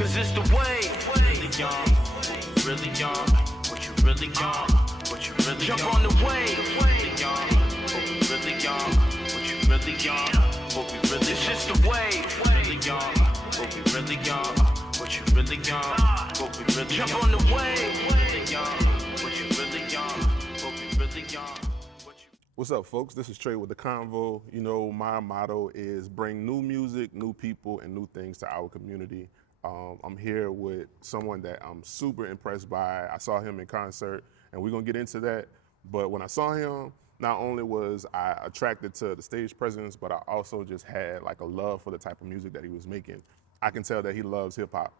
cause it's the way. Really young, really young, what you really young, what you really Jump young. on the wave. Really young, what we really young, what you really young, what we really It's young. just the way. Really young, what we really young, what you really young, what we really young. Jump on the wave. Really young, what you really young, what we really young, what you. What's up, folks? This is Trey with the Convo. You know, my motto is bring new music, new people, and new things to our community. I'm here with someone that I'm super impressed by. I saw him in concert, and we're gonna get into that. But when I saw him, not only was I attracted to the stage presence, but I also just had like a love for the type of music that he was making. I can tell that he loves hip hop.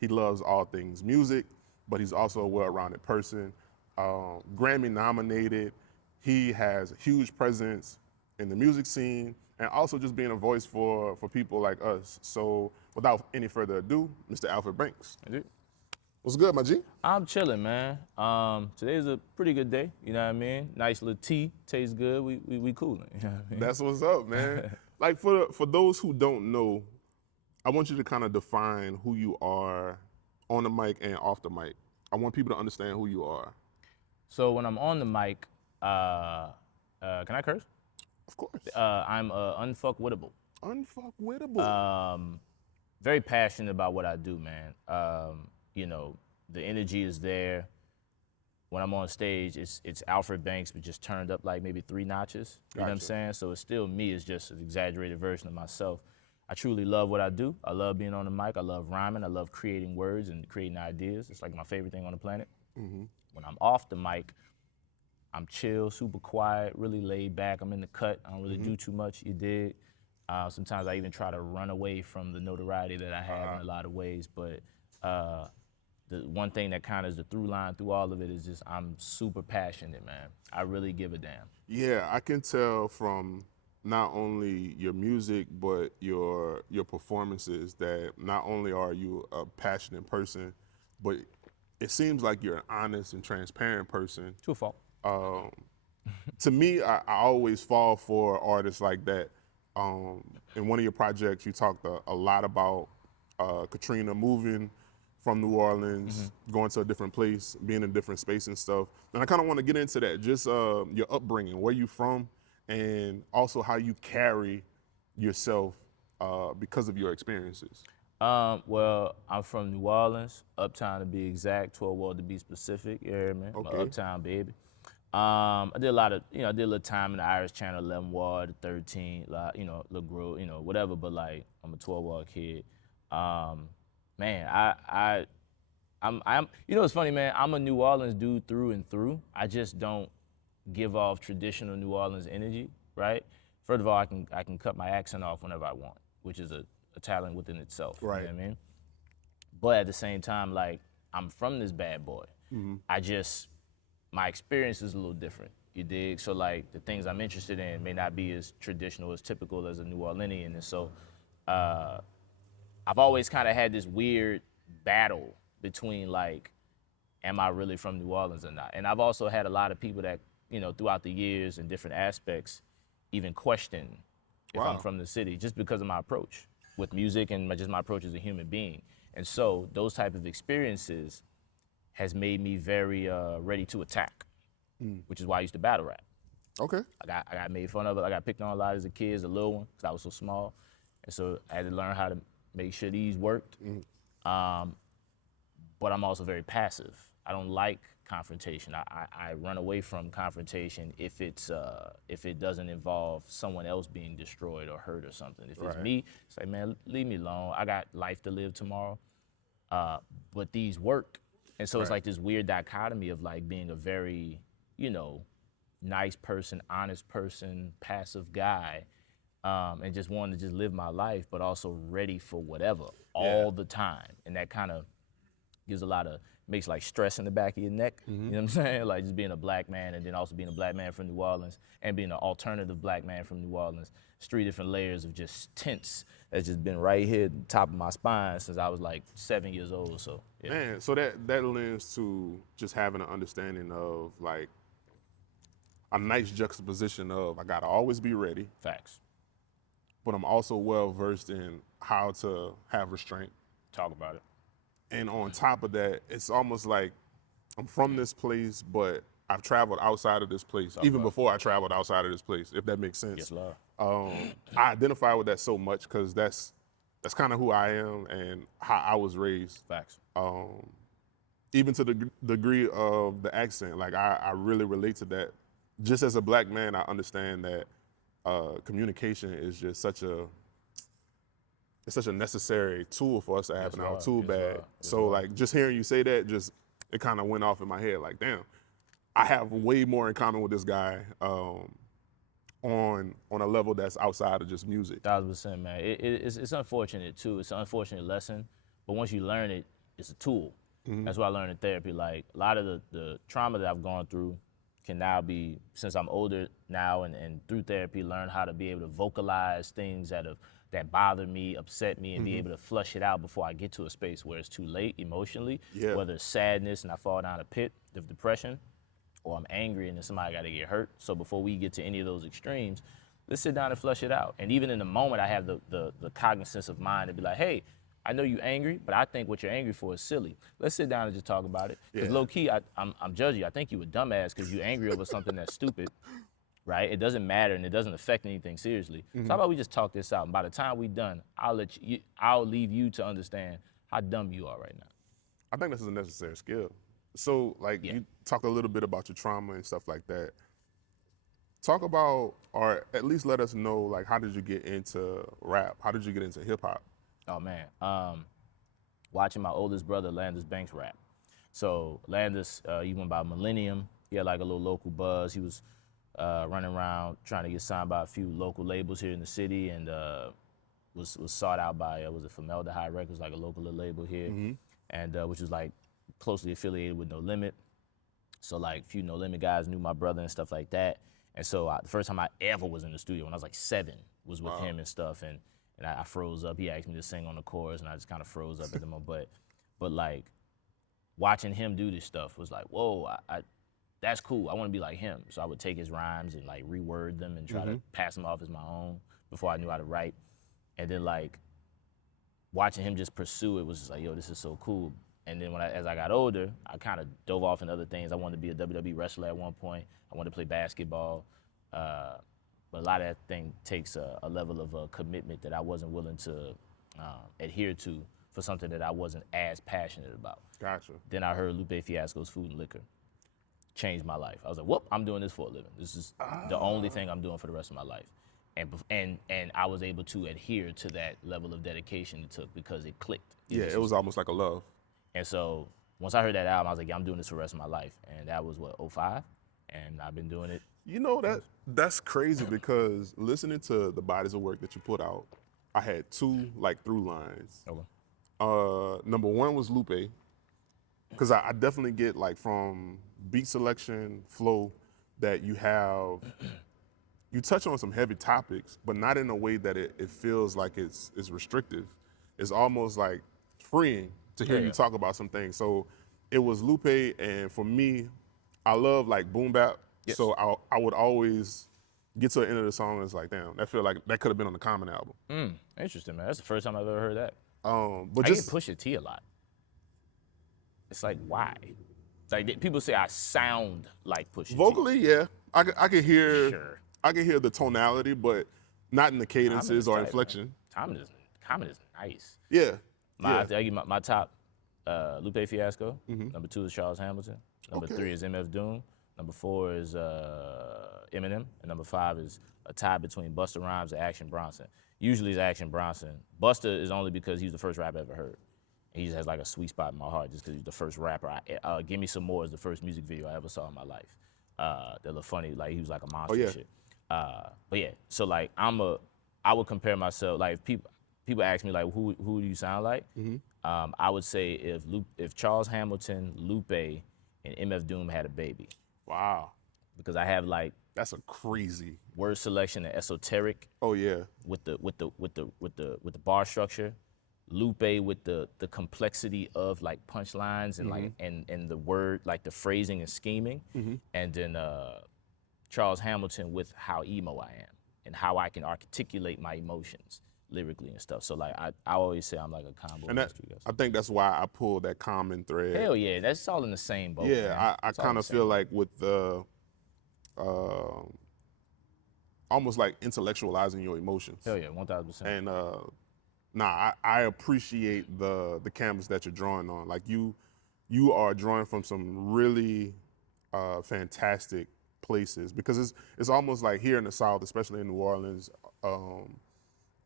He loves all things music, but he's also a well-rounded person. Grammy nominated. He has a huge presence in the music scene and also just being a voice for people like us. So without any further ado, Mr. Alfred Banks. What's good, my G? I'm chilling, man. Today's a pretty good day, you know what I mean? Nice little tea, tastes good, we coolin', you know what I mean? That's what's up, man. Like for those who don't know, I want you to kind of define who you are on the mic and off the mic. I want people to understand who you are. So when I'm on the mic, can I curse? Of course. I'm unfuckwittable. Unfuckwittable. Very passionate about what I do, man. You know, the energy is there. When I'm on stage, it's Alfred Banks, but just turned up like maybe 3 notches. You know what I'm Gotcha. saying? So it's still me, it's just an exaggerated version of myself. I truly love what I do. I love being on the mic. I love rhyming. I love creating words and creating ideas. It's like my favorite thing on the planet. When I'm off the mic, I'm chill, super quiet, really laid back. I'm in the cut. I don't really do too much, you dig? Sometimes I even try to run away from the notoriety that I have in a lot of ways, but the one thing that kind of is the through line through all of it is just I'm super passionate, man. I really give a damn. Yeah, I can tell from not only your music, but your performances that not only are you a passionate person, but it seems like you're an honest and transparent person. To a fault. To me, I always fall for artists like that. In one of your projects, you talked a lot about Katrina moving from New Orleans, going to a different place, being in a different space and stuff. And I kind of want to get into that, just your upbringing, where you from, and also how you carry yourself because of your experiences. Well, I'm from New Orleans, Uptown to be exact, 12 Ward to be specific, you hear me? I'm Okay. a Uptown baby. I did a lot of, I did a little time in the Irish Channel, 11 Ward, 13, Little Grove, whatever, but like, I'm a 12 Ward kid. Man, I'm, it's funny, man, I'm a New Orleans dude through and through. I just don't give off traditional New Orleans energy, right? First of all, I can cut my accent off whenever I want, which is a talent within itself, Right. You know what I mean? But at the same time, like, I'm from this bad boy. My experience is a little different, you dig? So like, the things I'm interested in may not be as traditional, as typical as a New Orleanian, and so I've always kind of had this weird battle between like, am I really from New Orleans or not? And I've also had a lot of people that, throughout the years and different aspects, even question if Wow. I'm from the city, just because of my approach with music and just my approach as a human being. And so those type of experiences has made me very ready to attack, which is why I used to battle rap. Okay. I got made fun of it. I got picked on a lot as a kid, as a little one, because I was so small. And so I had to learn how to make sure these worked. But I'm also very passive. I don't like confrontation. I run away from confrontation if it doesn't involve someone else being destroyed or hurt or something. If it's Right. me, it's like, man, leave me alone. I got life to live tomorrow. But these work. And so it's Right. like this weird dichotomy of like being a very, nice person, honest person, passive guy, and just wanting to just live my life, but also ready for whatever all the time. And that kind of gives makes like stress in the back of your neck. You know what I'm saying? Like just being a black man and then also being a black man from New Orleans and being an alternative black man from New Orleans. It's 3 different layers of just tense that's just been right here at the top of my spine since I was like 7 years old. So yeah. Man, so that lends to just having an understanding of like a nice juxtaposition of I gotta always be ready, Facts. but I'm also well versed in how to have restraint. Talk about it. And on top of that, it's almost like I'm from this place, but I've traveled outside of this place, even before I traveled outside of this place, if that makes sense. Yes, Lord. I identify with that so much because that's kind of who I am and how I was raised. Facts. Even to the degree of the accent, like I really relate to that. Just as a black man, I understand that communication is just such a necessary tool for us to have in our tool bag. So like just hearing you say that, just it kind of went off in my head. Like, damn, I have way more in common with this guy on a level that's outside of just music. 1,000%, man. It's unfortunate too. It's an unfortunate lesson, but once you learn it, it's a tool. That's what I learned in therapy. Like a lot of the trauma that I've gone through can now be, since I'm older now and through therapy, learn how to be able to vocalize things that bother me, upset me, and be able to flush it out before I get to a space where it's too late emotionally, whether it's sadness and I fall down a pit of depression, or I'm angry and then somebody got to get hurt. So before we get to any of those extremes, let's sit down and flush it out. And even in the moment, I have the cognizance of mind to be like, hey, I know you're angry, but I think what you're angry for is silly. Let's sit down and just talk about it. Because low key, I'm judging you. I think you a dumbass because you're angry over something that's stupid, right? It doesn't matter and it doesn't affect anything seriously. So how about we just talk this out? And by the time we're done, I'll leave you to understand how dumb you are right now. I think this is a necessary skill. So like you talked a little bit about your trauma and stuff like that. Talk about, or at least let us know, like how did you get into rap? How did you get into hip hop? Oh man, watching my oldest brother Landis Banks rap. So Landis, he went by Millennium. He had like a little local buzz. He was running around trying to get signed by a few local labels here in the city, and was sought out by was it Formaldehyde Records, like a local little label here, and which was like closely affiliated with No Limit. So like a few No Limit guys knew my brother and stuff like that. And so the first time I ever was in the studio when I was like 7 was with him and stuff, and I froze up. He asked me to sing on the chorus, and I just kind of froze up at the moment. But like, watching him do this stuff was like, whoa, that's cool. I want to be like him. So I would take his rhymes and like reword them and try to pass them off as my own before I knew how to write. And then like, watching him just pursue it was just like, yo, this is so cool. And then as I got older, I kind of dove off in other things. I wanted to be a WWE wrestler at one point. I wanted to play basketball. But a lot of that thing takes a level of commitment that I wasn't willing to adhere to for something that I wasn't as passionate about. Gotcha. Then I heard Lupe Fiasco's Food and Liquor. Changed my life. I was like, whoop, I'm doing this for a living. This is the only thing I'm doing for the rest of my life. And I was able to adhere to that level of dedication it took because it clicked. It was almost like a love. And so once I heard that album, I was like, yeah, I'm doing this for the rest of my life. And that was, 05? And I've been doing it. You know, that's crazy because listening to the bodies of work that you put out, I had 2 like through lines. Okay. Number 1 was Lupe, because I definitely get like from beat selection, flow, that you touch on some heavy topics, but not in a way that it feels like it's restrictive. It's almost like freeing to hear you talk about some things. So it was Lupe, and for me, I love like boom bap. Yes. So I would always get to the end of the song and it's like, damn, that feel like that could have been on the Common album. Interesting, man. That's the first time I've ever heard that. But I get Pusha T a lot. It's like, why? Like people say I sound like Pusha T. Vocally, yeah. I can hear I can hear the tonality, but not in the cadences or inflection. Common is nice. Yeah. I give you my top, Lupe Fiasco. Number 2 is Charles Hamilton. Number 3 is MF Doom. Number 4 is Eminem. And number 5 is a tie between Busta Rhymes and Action Bronson. Usually it's Action Bronson. Busta is only because he's the first rapper I ever heard. He just has like a sweet spot in my heart just because he's the first rapper. Give Me Some More is the first music video I ever saw in my life. That look funny, like he was like a monster and shit. But yeah, so like I would compare myself, like people ask me like who do you sound like? I would say if Charles Hamilton, Lupe, and MF Doom had a baby. Wow. Because I have like that's a crazy word selection and esoteric. Oh yeah. With the bar structure, Lupe with the complexity of like punchlines and like and the word, like the phrasing and scheming, and then Charles Hamilton with how emo I am and how I can articulate my emotions. lyrically and stuff. So like I always say I'm like a combo And that, history guy. I think that's why I pulled that common thread. Hell yeah, that's all in the same boat. Yeah, man. I It's all in kind the of same feel boat. like with the almost like intellectualizing your emotions. Hell yeah, 1000%. And I appreciate the canvas that you're drawing on. Like you are drawing from some really fantastic places, because it's almost like here in the South, especially in New Orleans,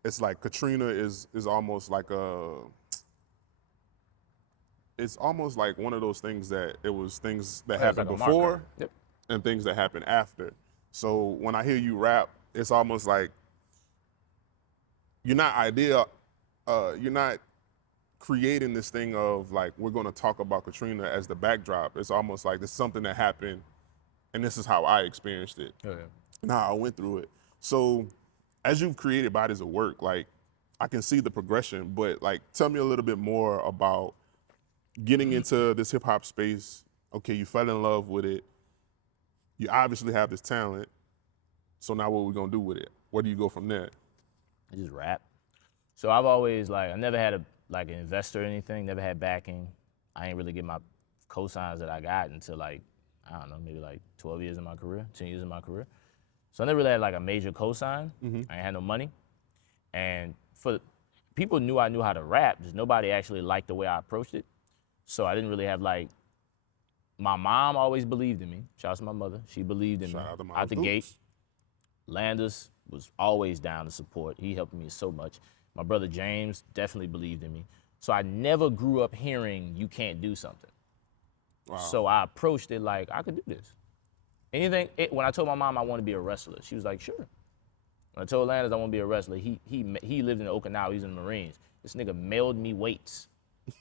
it's like Katrina is almost like it's almost like one of those things that it was things that Yeah, it's happened like a marker. before Yep. and things that happened after. So when I hear you rap, it's almost like you're not creating this thing of like, we're going to talk about Katrina as the backdrop. It's almost like it's something that happened and this is how I experienced it. Hell yeah. And how I went through it. So as you've created bodies of work, like I can see the progression, but like tell me a little bit more about getting into this hip hop space. Okay, you fell in love with it. You obviously have this talent. So now what are we gonna do with it? Where do you go from there? I just rap. So I've always I never had an investor or anything, never had backing. I ain't really get my cosigns that I got until I don't know, maybe 12 years in my career, 10 years in my career. So I never really had a major cosign. I ain't had no money. And people knew I knew how to rap, just nobody actually liked the way I approached it. So I didn't really have my mom always believed in me. Shout out to my mother. She believed in me. Shout out to Mom Out the Dukes. gate. Landis was always down to support. He helped me so much. My brother James definitely believed in me. So I never grew up hearing you can't do something. Wow. So I approached it like I could do this. When I told my mom I want to be a wrestler, she was like, sure. When I told Landis I want to be a wrestler, he lived in Okinawa, he was in the Marines. This nigga mailed me weights.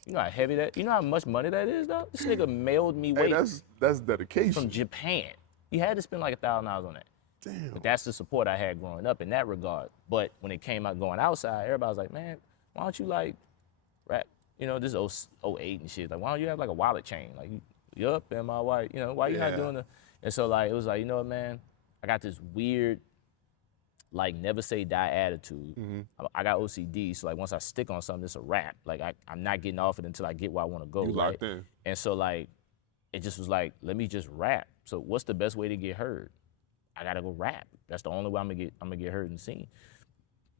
You know how heavy that, you know how much money that is, though? This nigga mailed me Hey, weights that's dedication. from Japan. He had to spend $1,000 on that. Damn. But that's the support I had growing up in that regard. But when it came out going outside, everybody was like, man, why don't you rap? You know, this is 08 and shit. Like, why don't you have a wallet chain? Like, you up and my wife, you know, why you not doing the, and so it was you know what, man, I got this weird, never say die attitude. I got OCD, so once I stick on something, it's a wrap. I'm not getting off it until I get where I want to go. You locked in. And so it just was let me just rap. So what's the best way to get heard? I gotta go rap. That's the only way I'm gonna get heard and seen.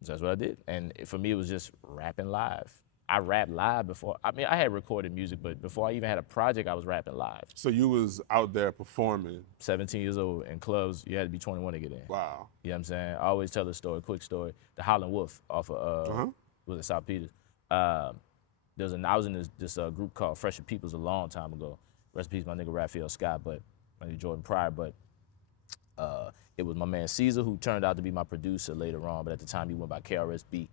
So that's what I did. And for me, it was just rapping live. I rapped live before. I mean, I had recorded music, but before I even had a project, I was rapping live. So you was out there performing. 17 years old in clubs, you had to be 21 to get in. Wow. You know what I'm saying? I always tell a story, quick story. The Howlin' Wolf off of was it South Peters? I was in this group called Fresher Peoples a long time ago. Rest in peace, my nigga Raphael Scott, but my nigga Jordan Pryor, but it was my man Caesar, who turned out to be my producer later on, but at the time he went by KRSB.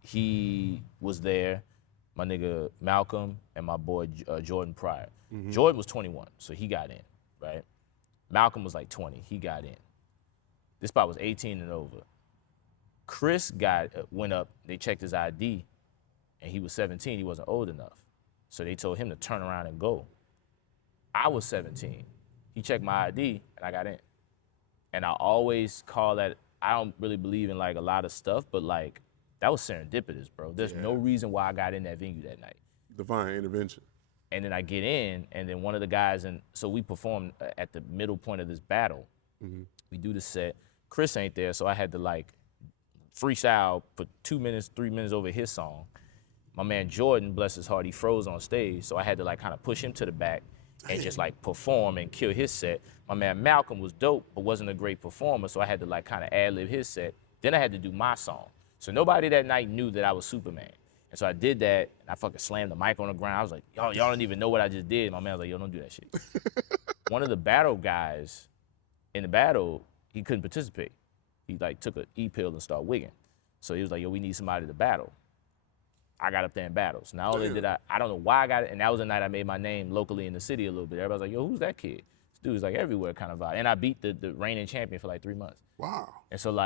He was there, my nigga Malcolm, and my boy Jordan Pryor. Jordan was 21, so he got in, right? Malcolm was 20, he got in. This spot was 18 and over. Chris went up, they checked his ID, and he was 17, he wasn't old enough. So they told him to turn around and go. I was 17. He checked my ID, and I got in. And I always call that, I don't really believe in a lot of stuff, but that was serendipitous, bro. There's no reason why I got in that venue that night. Divine intervention. And then I get in, and then one of the guys, so we performed at the middle point of this battle. We do the set. Chris ain't there, so I had to freestyle for 2 minutes, 3 minutes over his song. My man Jordan, bless his heart, he froze on stage, so I had to kind of push him to the back and just perform and kill his set. My man Malcolm was dope, but wasn't a great performer, so I had to kind of ad-lib his set. Then I had to do my song. So nobody that night knew that I was Superman. And so I did that, and I fucking slammed the mic on the ground. I was like, y'all don't even know what I just did. My man was like, yo, don't do that shit. One of the battle guys in the battle, he couldn't participate. He took an E-pill and started wigging. So he was like, yo, we need somebody to battle. I got up there in battles. Not only did I don't know why I got it, and that was the night I made my name locally in the city a little bit. Everybody's like, yo, who's that kid? This dude's everywhere kind of vibe. And I beat the reigning champion for 3 months. Wow. And so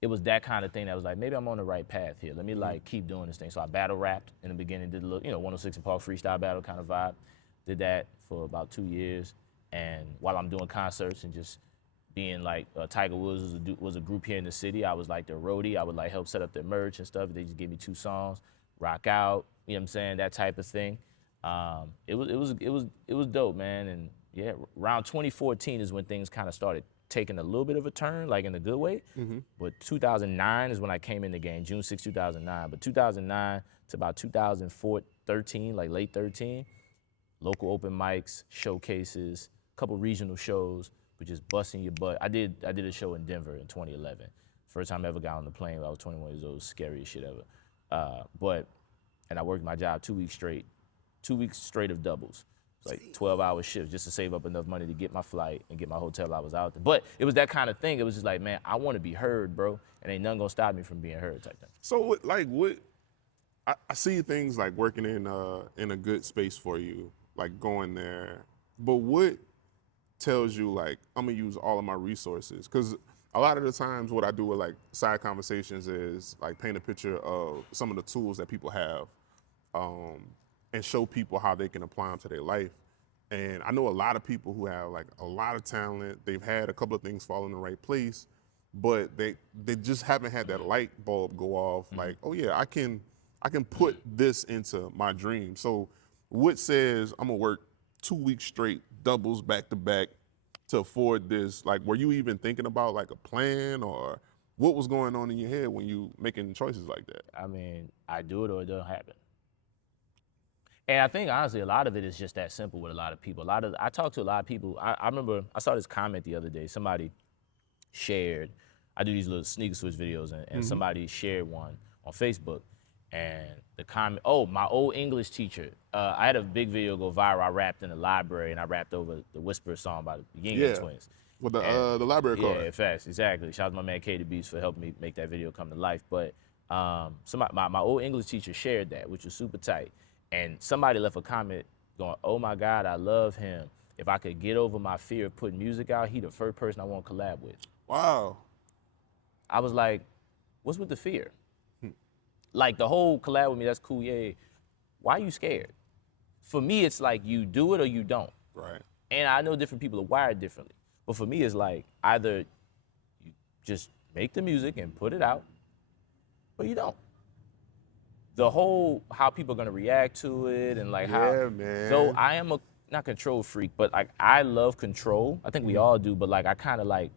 it was that kind of thing that was maybe I'm on the right path here. Let me keep doing this thing. So I battle rapped in the beginning, did a little, 106 and Park freestyle battle kind of vibe. Did that for about 2 years. And while I'm doing concerts and just being like Tiger Woods was a group here in the city. I was like their roadie. I would like help set up their merch and stuff. They just give me 2 songs, rock out. You know what I'm saying? That type of thing. It was dope, man. And yeah, around 2014 is when things kind of started taking a little bit of a turn, like in a good way. But 2009 is when I came in the game, June 6, 2009. But 2009 to about 2013, like late 13, local open mics, showcases, a couple regional shows, but just busting your butt. I did a show in Denver in 2011. First time I ever got on the plane. I was 21 years old, scariest shit ever. And I worked my job 2 weeks straight. 2 weeks straight of doubles. It's like 12-hour shifts just to save up enough money to get my flight and get my hotel. I was out there. But it was that kind of thing. It was just like, man, I want to be heard, bro. And ain't nothing gonna stop me from being heard type thing. So I see things like working in a good space for you, like going there. But what tells you like I'm gonna use all of my resources? Because a lot of the times what I do with like side conversations is like paint a picture of some of the tools that people have. And show people how they can apply them to their life. And I know a lot of people who have like a lot of talent. They've had a couple of things fall in the right place, but they just haven't had that light bulb go off. Like, oh yeah, I can put this into my dream. So what says I'm gonna work 2 weeks straight, doubles back to back to afford this? Like, were you even thinking about like a plan, or what was going on in your head when you making choices like that? I mean, I do it or it doesn't happen. And I think, honestly, a lot of it is just that simple with a lot of people. I talk to a lot of people. I remember I saw this comment the other day. Somebody shared, I do these little sneaker switch videos, and somebody shared one on Facebook. And the comment, oh, my old English teacher. I had a big video go viral. I rapped in the library, and I rapped over the Whisper song by the Yin Twins. With the library card. Yeah, facts, exactly. Shout out to my man K Beats for helping me make that video come to life. But my old English teacher shared that, which was super tight. And somebody left a comment going, oh my God, I love him. If I could get over my fear of putting music out, he the first person I want to collab with. Wow. I was like, what's with the fear? Like the whole collab with me, that's cool, yeah. Why are you scared? For me, it's like you do it or you don't. Right. And I know different people are wired differently. But for me, it's like either you just make the music and put it out, or you don't. The whole how people are gonna react to it and like how, man. Though I am a not control freak, but like I love control. I think we all do, but like I kind of like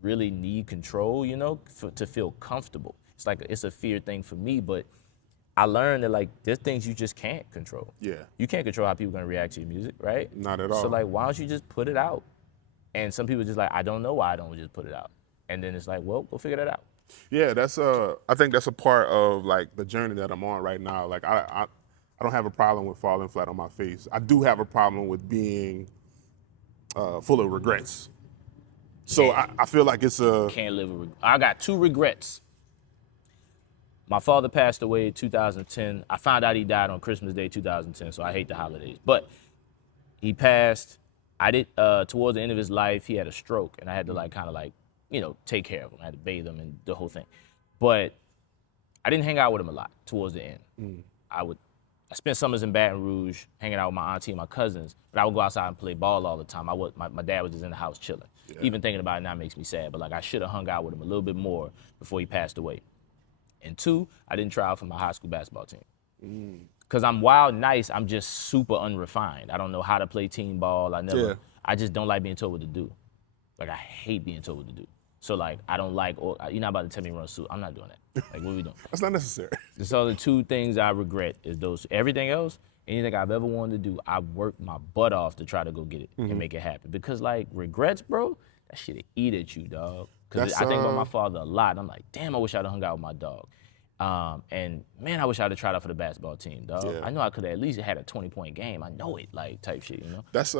really need control, you know, to feel comfortable. It's like it's a fear thing for me, but I learned that like there's things you just can't control. Yeah. You can't control how people are gonna react to your music, right? Not at all. So like, why don't you just put it out? And some people just like, I don't know why I don't just put it out. And then it's like, well, go figure that out. Yeah, I think that's a part of like the journey that I'm on right now. Like I don't have a problem with falling flat on my face. I do have a problem with being full of regrets. So I feel like it's a... Can't live with I got 2 regrets. My father passed away in 2010. I found out he died on Christmas Day 2010, so I hate the holidays. But he passed. Towards the end of his life, he had a stroke, and I had to like kind of like, you know, take care of him. I had to bathe him and the whole thing. But I didn't hang out with him a lot towards the end. I spent summers in Baton Rouge hanging out with my auntie and my cousins, but I would go outside and play ball all the time. My dad was just in the house chilling. Yeah. Even thinking about it now makes me sad, but like I should have hung out with him a little bit more before he passed away. And 2, I didn't try out for my high school basketball team. Cause I'm wild nice, I'm just super unrefined. I don't know how to play team ball. I just don't like being told what to do. Like I hate being told what to do. So like, I don't like, you're not about to tell me to run a suit. I'm not doing that. Like, what are we doing? That's not necessary. So the 2 things I regret is those. Everything else, anything I've ever wanted to do, I worked my butt off to try to go get it and make it happen. Because like, regrets, bro, that shit'll eat at you, dog. Because I think about my father a lot. I'm like, damn, I wish I'd have hung out with my dog. And man, I wish I'd have tried out for the basketball team, dog. Yeah. I know I could have at least had a 20-point game. I know it, like, type shit, you know? That's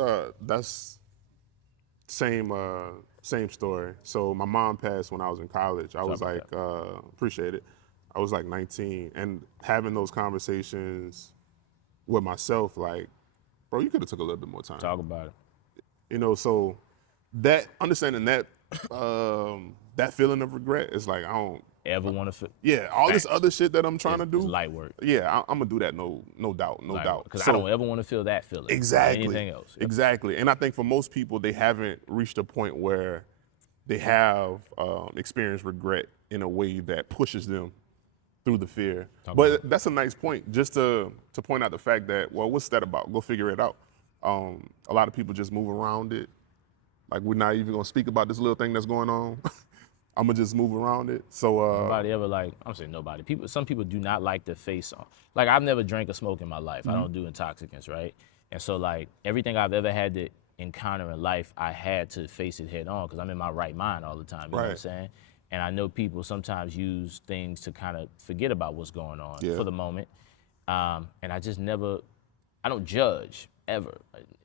same story. So my mom passed when I was in college. I was like, appreciate it. I was like 19, and having those conversations with myself, like, bro, you could have took a little bit more time. Talk about it. You know, so that understanding that that feeling of regret is like, I don't ever want to feel. Yeah, all this other shit that I'm trying to do. It's light work. Yeah, I'm gonna do that. No doubt. Because I don't ever want to feel that feeling. Exactly. Or anything else. Exactly. And I think for most people, they haven't reached a point where they have experienced regret in a way that pushes them through the fear. But that's a nice point, just to point out the fact that, well, what's that about? Go figure it out. A lot of people just move around it. Like, we're not even gonna speak about this little thing that's going on. I'm gonna just move around it. So Nobody ever like, I'm saying nobody. Some people do not like to face off. Like, I've never drank or smoked in my life. I don't do intoxicants, right? And so like everything I've ever had to encounter in life, I had to face it head on because I'm in my right mind all the time. You know what I'm saying? And I know people sometimes use things to kind of forget about what's going on for the moment. And I just never, I don't judge ever.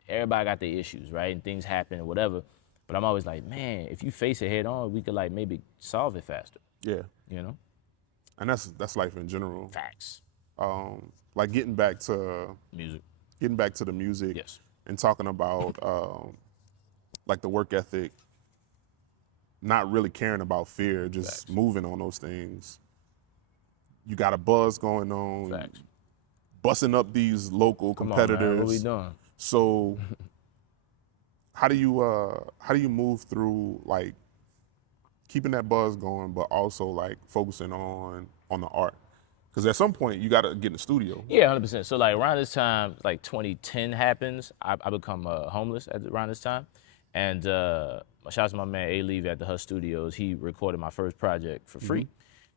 Everybody got their issues, right? And things happen or whatever. But I'm always like, man, if you face it head on, we could like maybe solve it faster. Yeah. You know? And that's life in general. Facts. Like getting back to the music. Yes. And talking about like the work ethic, not really caring about fear, just moving on those things. You got a buzz going on. Facts. Busting up these local competitors. Come on, man. What we doing? So how do you move through like keeping that buzz going, but also like focusing on the art? Because at some point you got to get in the studio. Yeah, 100%. So like around this time, like 2010 happens, I become homeless around this time. And shout out to my man A-Levy at the Hush Studios. He recorded my first project for free.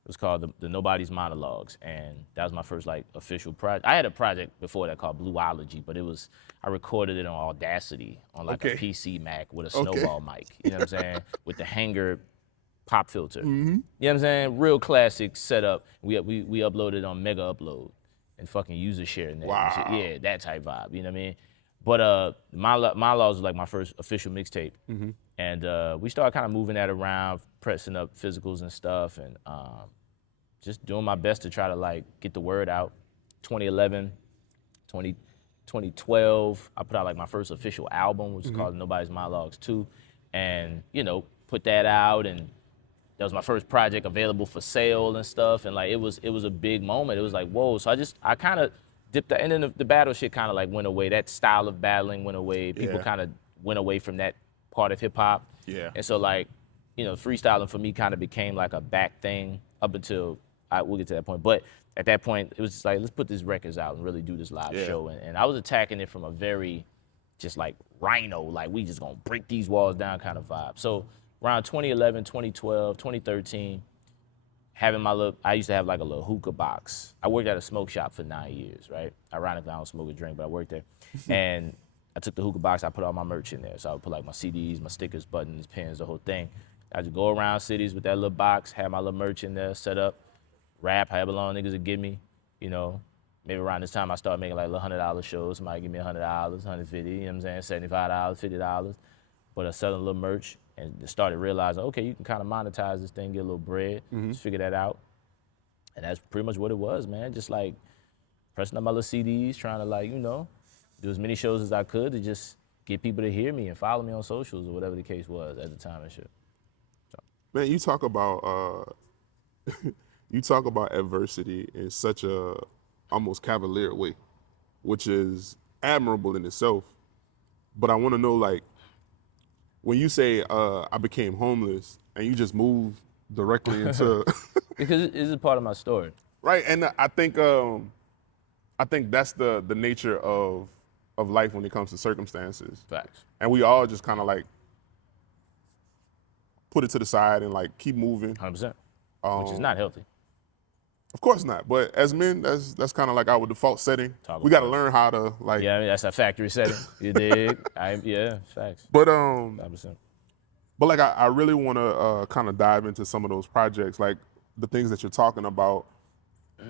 It was called the Nobody's Monologues, and that was my first like official project. I had a project before that called Blueology, but I recorded it on Audacity on like a PC Mac with a snowball mic. You know what I'm saying? With the hanger pop filter. You know what I'm saying? Real classic setup. We uploaded on Mega Upload and fucking user sharing that. Wow. And shit. Yeah, that type vibe. You know what I mean? But my laws was like my first official mixtape, and we started kind of moving that around, pressing up physicals and stuff, and just doing my best to try to like get the word out. 2011, 2012, I put out like my first official album, which is called Nobody's Monologues 2, and you know, put that out, and that was my first project available for sale and stuff, and like it was a big moment. It was like, whoa. So I kind of dipped the end of the battle shit kind of like went away. That style of battling went away. People kind of went away from that part of hip hop. Yeah. And so like, you know, freestyling for me kind of became like a back thing up until we'll get to that point. But at that point, it was just like, let's put these records out and really do this live show. And I was attacking it from a very just like rhino, like we just gonna break these walls down kind of vibe. So around 2011, 2012, 2013, I used to have like a little hookah box. I worked at a smoke shop for 9 years, right? Ironically, I don't smoke or drink, but I worked there. And I took the hookah box, I put all my merch in there. So I would put like my CDs, my stickers, buttons, pins, the whole thing. I just go around cities with that little box, have my little merch in there, set up, rap, however long niggas would give me, you know. Maybe around this time I started making like little $100 shows. Somebody give me $100, $150, you know what I'm saying, $75, $50. But I selling a little merch and started realizing, okay, you can kind of monetize this thing, get a little bread, just figure that out. And that's pretty much what it was, man. Just like pressing up my little CDs, trying to like, you know, do as many shows as I could to just get people to hear me and follow me on socials or whatever the case was at the time and shit. So. Man, you talk about adversity in such a almost cavalier way, which is admirable in itself. But I want to know, like, when you say I became homeless and you just moved directly into because it is a part of my story, right? And I think that's the nature of life when it comes to circumstances. Facts. And we all just kind of like put it to the side and like keep moving. 100%. Which is not healthy. Of course not. But as men, that's kind of like our default setting. We got to learn how to like. Yeah, I mean, that's a factory setting. You dig? Yeah, facts. But 5%. But like I really want to kind of dive into some of those projects, like the things that you're talking about.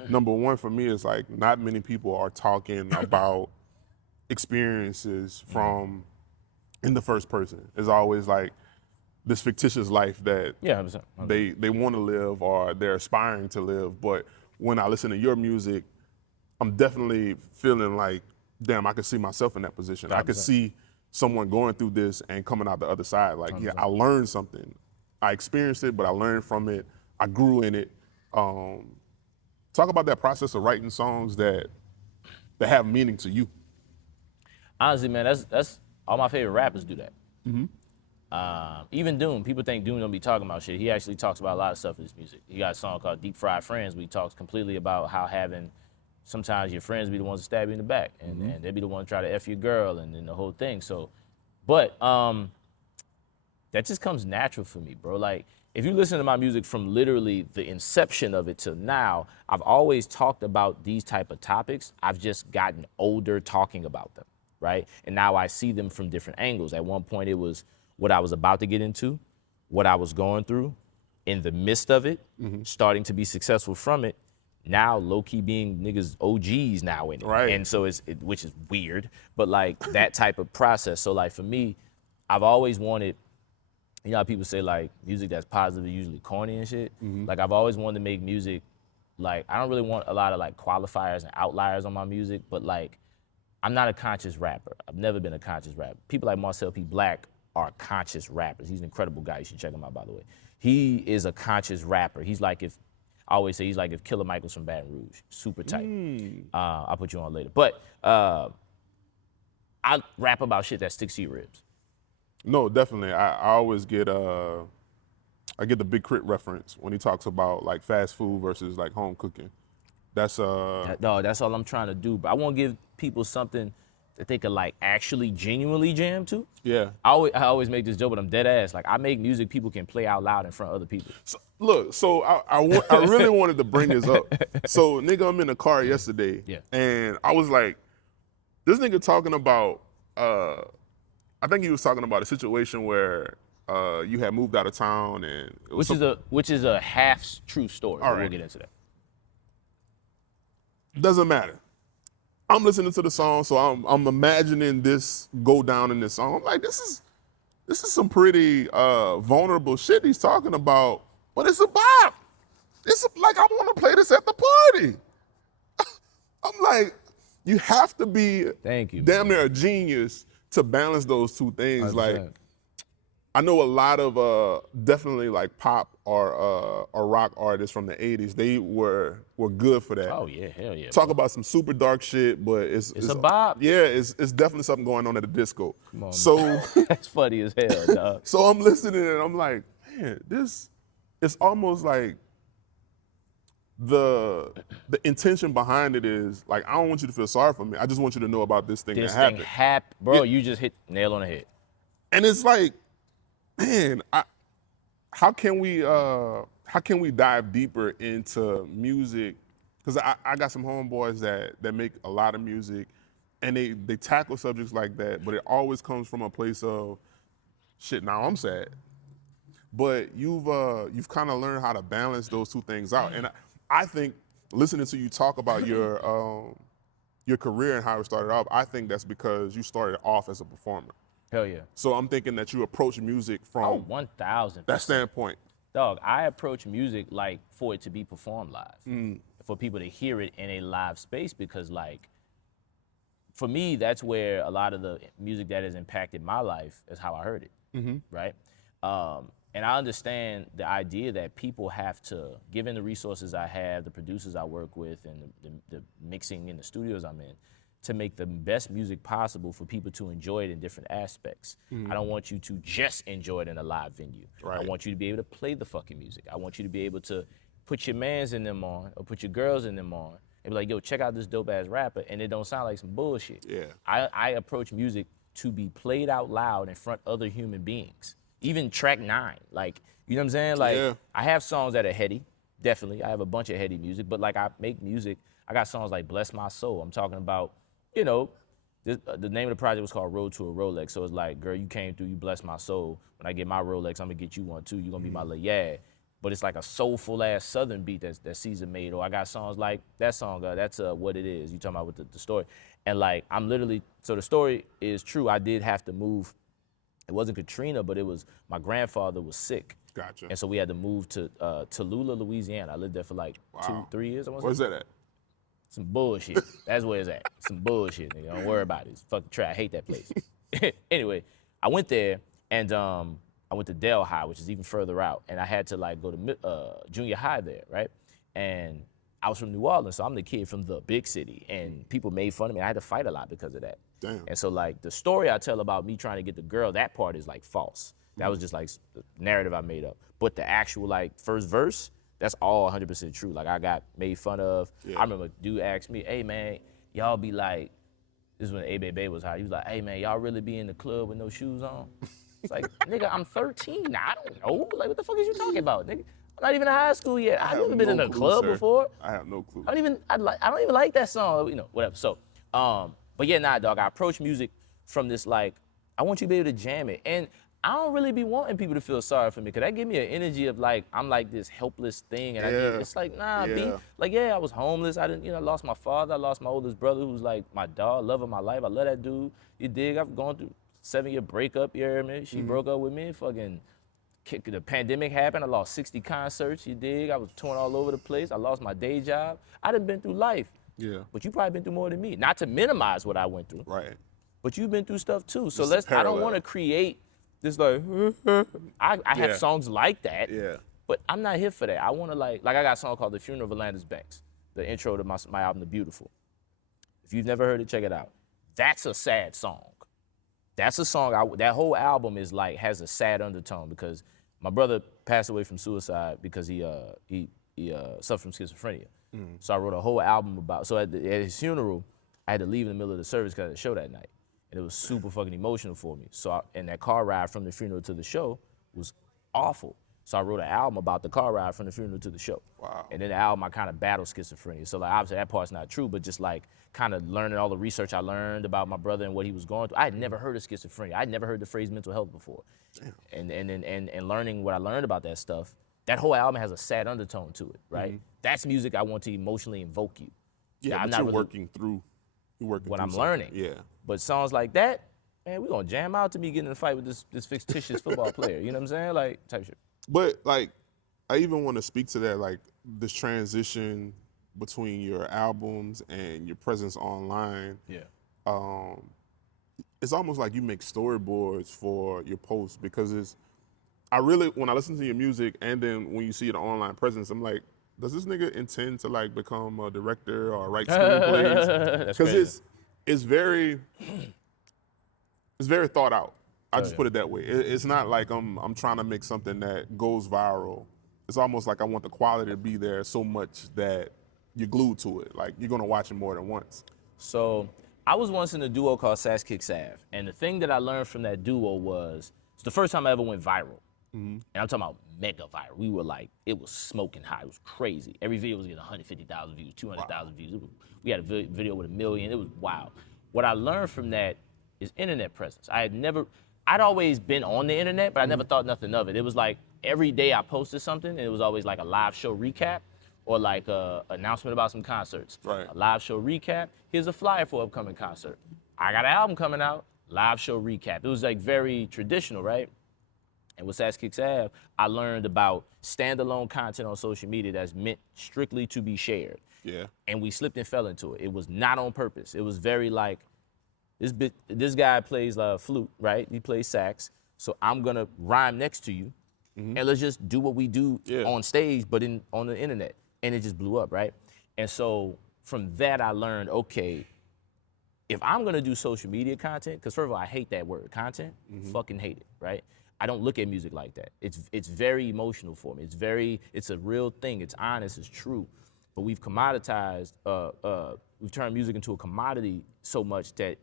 Number one for me is like not many people are talking about experiences from in the first person. It's always like this fictitious life that 100%. they want to live or they're aspiring to live. But when I listen to your music, I'm definitely feeling like, damn, I could see myself in that position. 100%. I could see someone going through this and coming out the other side. Like, 100%. yeah, I learned something. I experienced it, but I learned from it. I grew in it. Talk about that process of writing songs that have meaning to you. Honestly, man, that's all my favorite rappers do that. Even Doom, people think Doom don't be talking about shit. He actually talks about a lot of stuff in his music. He got a song called Deep Fried Friends where he talks completely about how sometimes your friends be the ones that stab you in the back, and they be the ones to try to F your girl, and then the whole thing. So, but that just comes natural for me, bro. Like, if you listen to my music from literally the inception of it till now, I've always talked about these type of topics. I've just gotten older talking about them, right? And now I see them from different angles. At one point, it was what I was about to get into, what I was going through, in the midst of it, starting to be successful from it. Now, low-key being niggas OGs now in it. Right. And so which is weird, but like that type of process. So like for me, I've always wanted, you know how people say like music that's positive is usually corny and shit? Like I've always wanted to make music, like I don't really want a lot of like qualifiers and outliers on my music, but like I'm not a conscious rapper. I've never been a conscious rapper. People like Marcel P. Black are conscious rappers. He's an incredible guy. You should check him out, by the way. He is a conscious rapper. He's like if, I always say he's like if Killer Mike was from Baton Rouge. Super tight. I'll put you on later. But I rap about shit that sticks to your ribs. No, definitely. I always get I get the Big Crit reference when he talks about like fast food versus like home cooking. That's That's all I'm trying to do. But I want to give people something that they could like actually genuinely jam to. Yeah. I always make this joke, but I'm dead ass. Like I make music people can play out loud in front of other people. So, look, so I really wanted to bring this up. So nigga, I'm in the car yesterday, and I was like, this nigga talking about I think he was talking about a situation where you had moved out of town and it was which is a half true story. All But right. We'll get into that. Doesn't matter. I'm listening to the song, so I'm imagining this go down in this song. I'm like, this is some pretty vulnerable shit he's talking about, but it's a bop. Like I want to play this at the party. I'm like, you have to be Thank you, damn near a genius to balance those two things. 100%. Like, I know a lot of definitely like pop or rock artists from the 80s. They were good for that. Oh yeah, hell yeah. Talk about some super dark shit, but it's a bop. Yeah, it's definitely something going on at the disco. Come on, So That's funny as hell, dog. so I'm listening and I'm like, man, it's almost like the intention behind it is like, I don't want you to feel sorry for me. I just want you to know about this thing This that thing happened. happened. Bro, Yeah. you just hit nail on the head. And it's like, man, how can we dive deeper into music? Because I got some homeboys that make a lot of music, and they tackle subjects like that, but it always comes from a place of, shit, now I'm sad. But you've kind of learned how to balance those two things out. And I think listening to you talk about your career and how it started off, I think that's because you started off as a performer. Hell yeah. So I'm thinking that you approach music from Oh, 1,000%. that standpoint. Dog, I approach music like for it to be performed live, for people to hear it in a live space, because like, for me, that's where a lot of the music that has impacted my life is how I heard it, right? And I understand the idea that people have to, given the resources I have, the producers I work with, and the mixing in the studios I'm in, to make the best music possible for people to enjoy it in different aspects. I don't want you to just enjoy it in a live venue. Right. I want you to be able to play the fucking music. I want you to be able to put your mans in them on, or put your girls in them on, and be like, yo, check out this dope ass rapper, and it don't sound like some bullshit. Yeah. I approach music to be played out loud in front of other human beings. Even track 9, like, you know what I'm saying? Like, Yeah. I have songs that are heady, definitely. I have a bunch of heady music, but like, I make music. I got songs like Bless My Soul. I'm talking about, you know, the name of the project was called Road to a Rolex. So it's like, girl, you came through, you blessed my soul. When I get my Rolex, I'm gonna get you one too. You're gonna be my little yeah. But it's like a soulful ass Southern beat that Caesar made. Or I got songs like that song, that's What It Is. You talking about with the story. And like, I'm literally, so the story is true. I did have to move. It wasn't Katrina, but it was, my grandfather was sick. Gotcha. And so we had to move to Tallulah, Louisiana. I lived there for like 2-3 years. I wanna say. Where's that at? Some bullshit. That's where it's at. Some bullshit, nigga. Don't worry about it. It's fucking trap. I hate that place. Anyway, I went there, and I went to Del High, which is even further out, and I had to like go to junior high there, right? And I was from New Orleans, so I'm the kid from the big city, and people made fun of me. I had to fight a lot because of that. Damn. And so like the story I tell about me trying to get the girl, that part is like false. That was just like the narrative I made up. But the actual like first verse, that's all 100% true. Like I got made fun of. Yeah. I remember a dude asked me, hey man, y'all be like, this is when A-Bay was hot. He was like, hey man, y'all really be in the club with no shoes on? It's like, nigga, I'm 13. I don't know. Like, what the fuck is you talking about, nigga? I'm not even in high school yet. I've never been in a club before. I have no clue. I don't even like that song, you know, whatever. So, but yeah, nah, dog, I approach music from this like, I want you to be able to jam it. And I don't really be wanting people to feel sorry for me, cause that give me an energy of like, I'm like this helpless thing, and it's like, nah, be like, yeah, I was homeless. I didn't, you know, I lost my father, I lost my oldest brother, who's like my dog, love of my life. I love that dude. You dig? I've gone through 7-year breakup, you hear me? She broke up with me, fucking, the pandemic happened, I lost 60 concerts, you dig? I was torn all over the place, I lost my day job. I done been through life. Yeah. But you probably been through more than me. Not to minimize what I went through. Right. But you've been through stuff too. So It's I don't parallel. want to create this like, I have songs like that. Yeah. But I'm not here for that. I want to like I got a song called The Funeral of Alandis Banks, the intro to my album, The Beautiful. If you've never heard it, check it out. That's a sad song. That's a song, that whole album is like, has a sad undertone because my brother passed away from suicide because he suffered from schizophrenia. So I wrote a whole album about, so at his funeral, I had to leave in the middle of the service because I had a show that night. And it was super fucking emotional for me. So and that car ride from the funeral to the show was awful. So I wrote an album about the car ride from the funeral to the show. Wow. And then the album, I kind of battled schizophrenia. So like obviously that part's not true, but just like kind of learning all the research I learned about my brother and what he was going through. I had never heard of schizophrenia. I had never heard the phrase mental health before. Damn. And learning what I learned about that stuff, that whole album has a sad undertone to it, right? That's music I want to emotionally invoke you. Yeah, I'm but not you're really working through what I'm something. learning. Yeah. But songs like that, man, we're gonna jam out to me getting in a fight with this fictitious football player. You know what I'm saying? Like, type shit. But like, I even want to speak to that, like this transition between your albums and your presence online. Yeah. It's almost like you make storyboards for your posts because when I listen to your music and then when you see the online presence, I'm like, does this nigga intend to like become a director or write screenplays? Because it's very thought out. I just put it that way. It's not like I'm trying to make something that goes viral. It's almost like I want the quality to be there so much that you're glued to it. Like you're gonna watch it more than once. So I was once in a duo called Sass Kick Sav, and the thing that I learned from that duo was it's the first time I ever went viral. And I'm talking about mega viral. We were like, it was smoking hot. It was crazy. Every video was getting 150,000 views, 200,000 views. We had a video with 1 million. It was wild. What I learned from that is internet presence. I'd always been on the internet, but I never thought nothing of it. It was like every day I posted something, and it was always like a live show recap or like a announcement about some concerts. Right. A live show recap. Here's a flyer for an upcoming concert. I got an album coming out, live show recap. It was like very traditional, right? And with Sass Kick Sav, I learned about standalone content on social media that's meant strictly to be shared. Yeah. And we slipped and fell into it. It was not on purpose. It was very like, this guy plays flute, right? He plays sax. So I'm gonna rhyme next to you, and let's just do what we do on stage, but on the internet. And it just blew up, right? And so from that, I learned, okay, if I'm gonna do social media content, because first of all, I hate that word, content, fucking hate it, right? I don't look at music like that. It's very emotional for me. It's a real thing. It's honest. It's true. But we've commoditized. We've turned music into a commodity so much that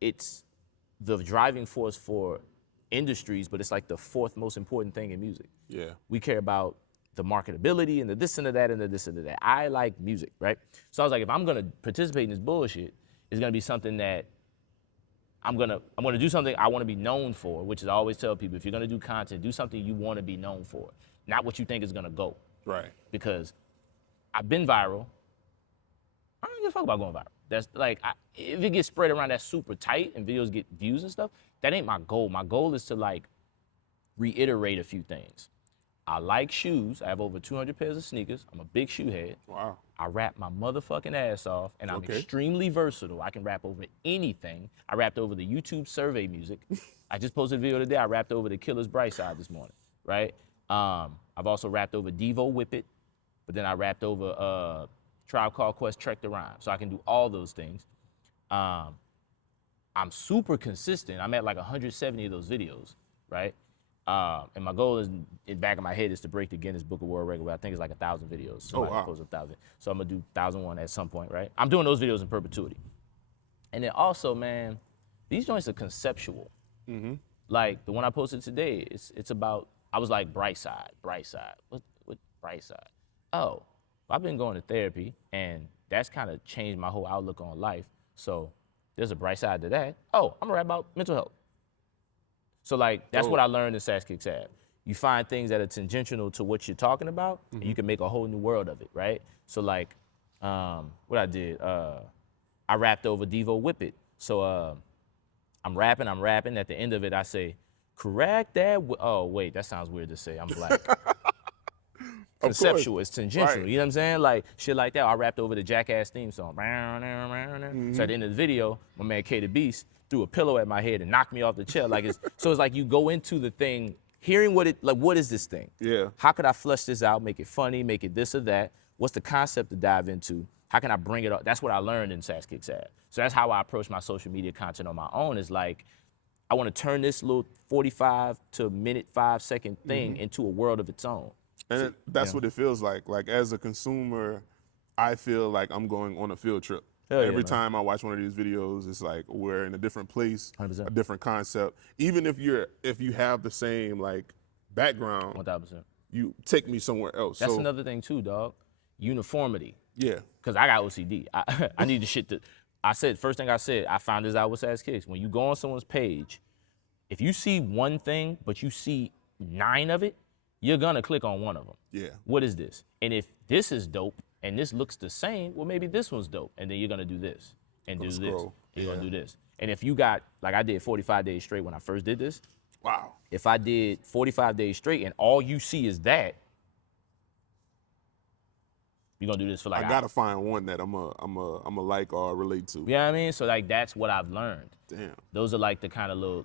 it's the driving force for industries. But it's like the fourth most important thing in music. Yeah. We care about the marketability and the this and the that and the this and the that. I like music, right? So I was like, if I'm gonna participate in this bullshit, it's gonna be something that I'm gonna do something I wanna be known for, which is I always tell people, if you're gonna do content, do something you wanna be known for, not what you think is gonna go. Right. Because I've been viral. I don't give a fuck about going viral. That's like, if it gets spread around that's super tight and videos get views and stuff, that ain't my goal. My goal is to like reiterate a few things. I like shoes. I have over 200 pairs of sneakers. I'm a big shoe head. Wow. I rap my motherfucking ass off, and I'm extremely versatile. I can rap over anything. I rapped over the YouTube survey music. I just posted a video today. I rapped over the Killer's Bright Side this morning, right? I've also rapped over Devo Whip It, but then I rapped over Tribe Called Quest, Trek the Rhyme. So I can do all those things. I'm super consistent. I'm at like 170 of those videos, right? And my goal is, in the back of my head, is to break the Guinness Book of World Record. I think it's like 1,000 videos. Somebody wow. posted 1,000. So I'm gonna do 1,001 at some point, right? I'm doing those videos in perpetuity. And then also, man, these joints are conceptual. Like the one I posted today, it's about, I was like, bright side. What bright side? Oh, I've been going to therapy, and that's kind of changed my whole outlook on life. So there's a bright side to that. Oh, I'm gonna rap about mental health. So like, that's what I learned in Sass Kicks Ab. You find things that are tangential to what you're talking about, and you can make a whole new world of it, right? So like, what I did, I rapped over Devo Whip It. So I'm rapping. At the end of it, I say, correct that. Oh, wait, that sounds weird to say. I'm black. Conceptual, it's tangential. Right. You know what I'm saying? Like, shit like that. I rapped over the Jackass theme song. So at the end of the video, my man K the Beast threw a pillow at my head and knocked me off the chair. Like, so it's like you go into the thing, hearing what is this thing? Yeah. How could I flush this out, make it funny, make it this or that? What's the concept to dive into? How can I bring it up? That's what I learned in Sass Kicks Ab. So that's how I approach my social media content on my own, is like, I want to turn this little 45 to minute 5-second thing into a world of its own. And that's what it feels like. Like, as a consumer, I feel like I'm going on a field trip. Every time I watch one of these videos, it's like we're in a different place, 100%. a different concept. Even if you have the same like background, 1,000%. you take me somewhere else. That's so, another thing too, dog. Uniformity. Yeah. Because I got OCD. I need the shit to, first thing I said, I found this out with Sass Kicks. When you go on someone's page, if you see one thing, but you see 9 of it, you're gonna click on one of them. Yeah. What is this? And if this is dope and this looks the same, well, maybe this one's dope. And then you're gonna do this and do this. Scroll. You're gonna do this. And if you got, like I did 45 days straight when I first did this. Wow. If I did 45 days straight and all you see is that, you're gonna do this for like, I gotta find one that I'm a like or relate to. you know what I mean? So like, that's what I've learned. Damn. Those are like the kind of the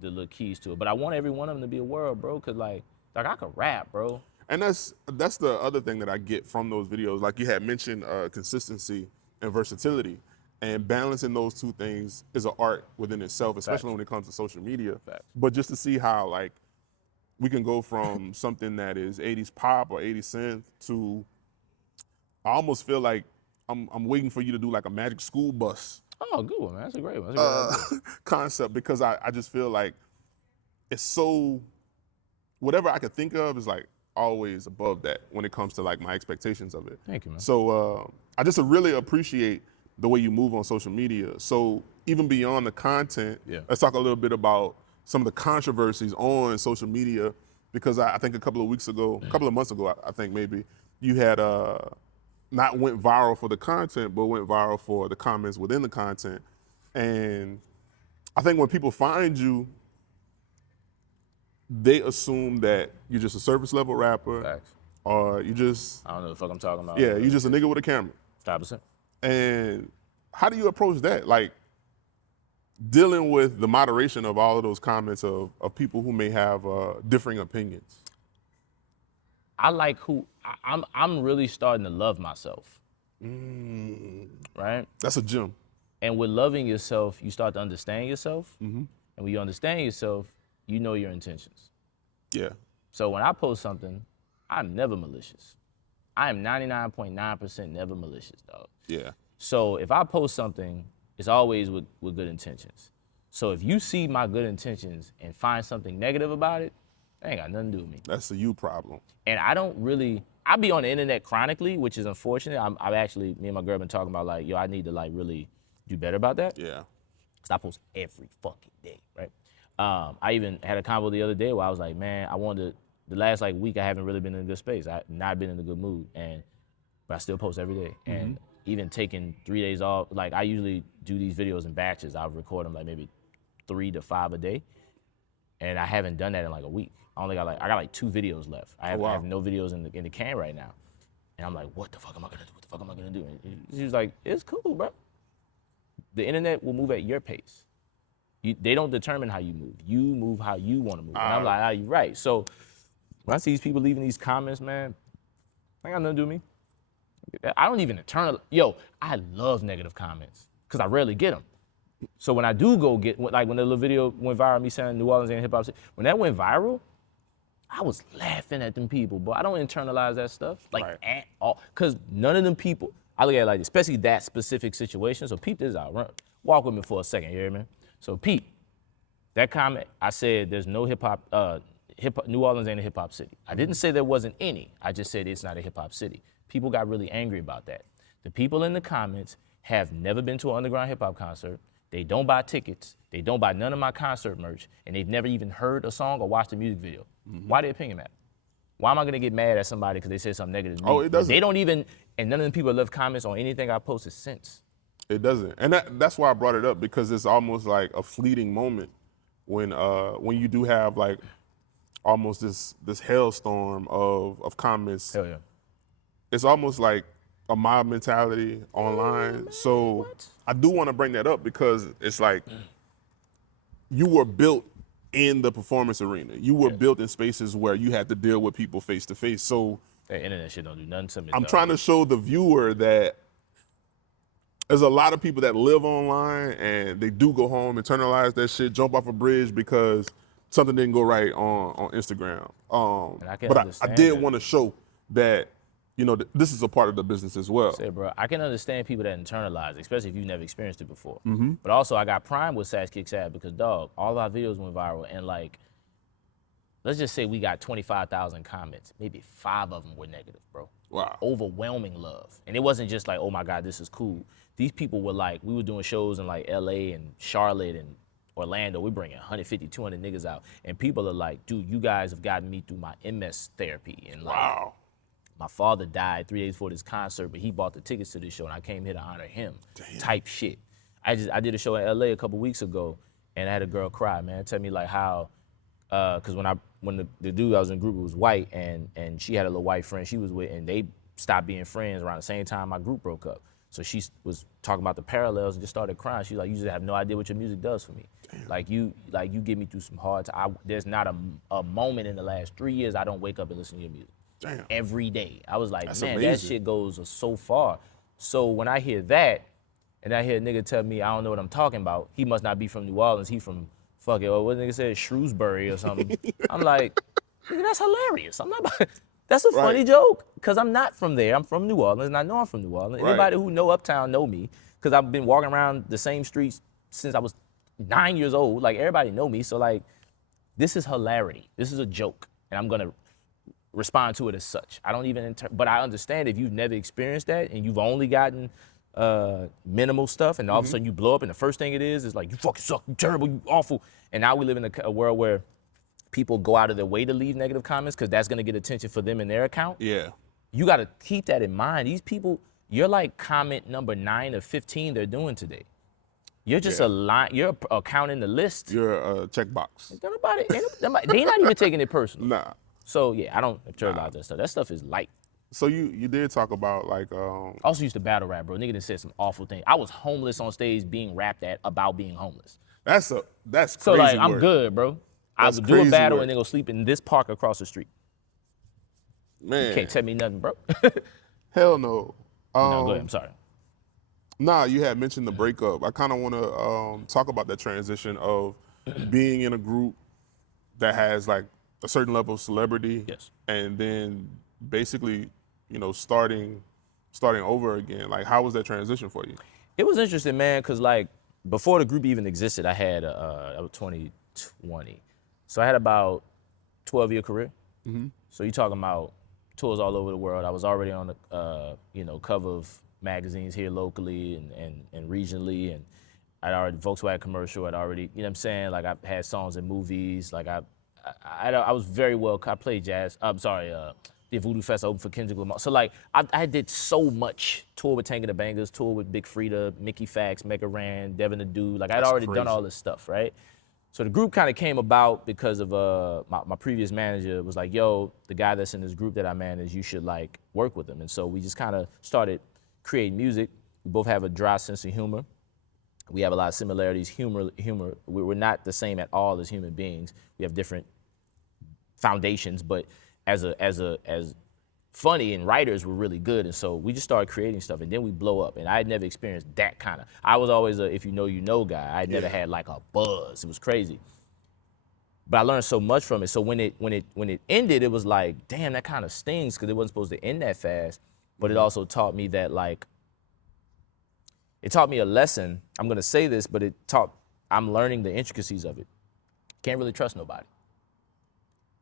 little keys to it. But I want every one of them to be a world, bro, cause like I could rap, bro. And that's the other thing that I get from those videos. Like you had mentioned, consistency and versatility, and balancing those two things is an art within itself, especially when it comes to social media. But just to see how like we can go from something that is 80s pop or 80s synth to, I almost feel like I'm waiting for you to do like a Magic School Bus. Oh, good one, man. That's a great one. That's a great concept, because I just feel like it's so, whatever I could think of is like always above that when it comes to like my expectations of it. Thank you, man. So I just really appreciate the way you move on social media. So even beyond the content, let's talk a little bit about some of the controversies on social media, because I think a couple of months ago, I think maybe, you had not went viral for the content, but went viral for the comments within the content. And I think when people find you, they assume that you're just a surface level rapper. Facts. Or you just, I don't know the fuck I'm talking about. yeah, you just a nigga with a camera. 5%. And how do you approach that? Like, dealing with the moderation of all of those comments of people who may have differing opinions. I like I'm really starting to love myself. Right? That's a gem. And with loving yourself, you start to understand yourself. And when you understand yourself, you know your intentions. Yeah. So when I post something, I'm never malicious. I am 99.9% never malicious, dog. Yeah. So if I post something, it's always with good intentions. So if you see my good intentions and find something negative about it, that ain't got nothing to do with me. That's a you problem. And I be on the internet chronically, which is unfortunate. I've actually, me and my girl been talking about like, yo, I need to like really do better about that. Yeah. Cause I post every fucking day, right? I even had a convo the other day where I was like, man, the last like week I haven't really been in a good space. I've not been in a good mood, but I still post every day. And even taking 3 days off, like I usually do these videos in batches. I'll record them like maybe 3 to 5 a day. And I haven't done that in like a week. I got like 2 videos left. I have no videos in the can right now. And I'm like, what the fuck am I gonna do? What the fuck am I gonna do? And she was like, it's cool, bro. The internet will move at your pace. They don't determine how you move. You move how you wanna move. And I'm like, you're right. So when I see these people leaving these comments, man, I ain't got nothing to do with me. I don't even Yo, I love negative comments because I rarely get them. So when I do go get, like when the little video went viral, me saying New Orleans ain't hip hop city, when that went viral, I was laughing at them people, but I don't internalize that stuff like at all. Cause none of them people, I look at it like this, especially that specific situation. So peep this out, walk with me for a second, you hear me? So peep, that comment, I said there's no hip hop, New Orleans ain't a hip hop city. I didn't say there wasn't any, I just said it's not a hip hop city. People got really angry about that. The people in the comments have never been to an underground hip hop concert. They don't buy tickets. They don't buy none of my concert merch, and they've never even heard a song or watched a music video. Why their opinion matter? Why am I gonna get mad at somebody because they said something negative to me? Oh, it doesn't. They don't even, and none of them people have left comments on anything I posted since. It doesn't, and that's why I brought it up, because it's almost like a fleeting moment when you do have like almost this hailstorm of comments. Hell yeah. It's almost like a mob mentality online. So I do want to bring that up because it's like you were built in the performance arena. You were built in spaces where you had to deal with people face to face. So that internet shit don't do nothing to me. I'm trying to show the viewer that there's a lot of people that live online and they do go home, internalize that shit, jump off a bridge because something didn't go right on Instagram. I did want to show that, you know, this is a part of the business as well. Say, bro, I can understand people that internalize, especially if you've never experienced it before. But also, I got prime with Sash Kicks Ad because, dog, all our videos went viral, and like, let's just say we got 25,000 comments. Maybe 5 of them were negative, bro. Wow. Overwhelming love. And it wasn't just like, oh my God, this is cool. These people were like, we were doing shows in like LA and Charlotte and Orlando. We're bringing 150, 200 niggas out. And people are like, dude, you guys have gotten me through my MS therapy. And like, Wow. my father died 3 days before this concert, but he bought the tickets to this show, and I came here to honor him. Damn. Type shit. I did a show in LA a couple weeks ago, and I had a girl cry, man, tell me like how, because when the dude I was in the group was white, and she had a little white friend she was with, and they stopped being friends around the same time my group broke up. So she was talking about the parallels and just started crying. She's like, you just have no idea what your music does for me. Damn. Like you get me through some hard times. There's not a moment in the last 3 years I don't wake up and listen to your music. Damn. Every day. I was like, That's man, amazing. that shit goes so far. So when I hear that, and I hear a nigga tell me I don't know what I'm talking about, he must not be from New Orleans, he from fucking, what nigga said, Shrewsbury or something. I'm like, nigga, that's hilarious. I'm not, that's a funny joke, because I'm not from there. I'm from New Orleans, and I know I'm from New Orleans. Right. Anybody who know Uptown know me, because I've been walking around the same streets since I was 9 years old. Like, everybody know me, so like, this is hilarity. This is a joke, and I'm gonna respond to it as such. I don't even, but I understand if you've never experienced that and you've only gotten minimal stuff, and all of a sudden you blow up, and the first thing it is like, you fucking suck, you terrible, you awful. And now we live in a world where people go out of their way to leave negative comments because that's gonna get attention for them in their account. Yeah. You gotta keep that in mind. These people, you're like comment number 9 or 15 they're doing today. You're just a line, you're a count in the list. You're a checkbox. They're not even taking it personal. Nah. So yeah, I don't internalize that stuff. That stuff is light. So you did talk about like I also used to battle rap, bro. Nigga done said some awful things. I was homeless on stage being rapped at about being homeless. that's crazy. So like, work. I'm good, bro. I That's would do a crazy battle work. and then go sleep in this park across the street. Man. You can't tell me nothing, bro. Hell no. No, go ahead. I'm sorry. Nah, you had mentioned the breakup. I kind of want to talk about that transition of being in a group that has like a certain level of celebrity, Yes. and then basically, you know, starting over again. Like, how was that transition for you? It was interesting, man, because like before the group even existed, I had that was 2020. So I had about 12-year career. So you talking about tours all over the world. I was already on the cover of magazines here locally and regionally, and I'd already Volkswagen commercial. I'd already, you know what I'm saying? Like, I've had songs in movies. Like I was very well. I played jazz. I'm sorry. Did Voodoo Fest, open for Kendrick Lamar. So like I did so much. Tour with Tank and the Bangers, tour with Big Frida, Mickey Fax, Mega Ran, Devin the Dude. Like, I'd already done all this stuff, right? So the group kind of came about because of my previous manager was like, yo, the guy that's in this group that I manage, you should like work with him. And so we just kind of started creating music. We both have a dry sense of humor. We have a lot of similarities. Humor. We're not the same at all as human beings. We have different foundations, but as funny and writers were really good. And so we just started creating stuff and then we blow up. And I had never experienced that kind of, I was always a if you know guy. I had never had like a buzz. It was crazy. But I learned so much from it. So when it ended, it was like, damn, that kind of stings because it wasn't supposed to end that fast. But it also taught me that like, it taught me a lesson. I'm gonna say this, but I'm learning the intricacies of it. Can't really trust nobody.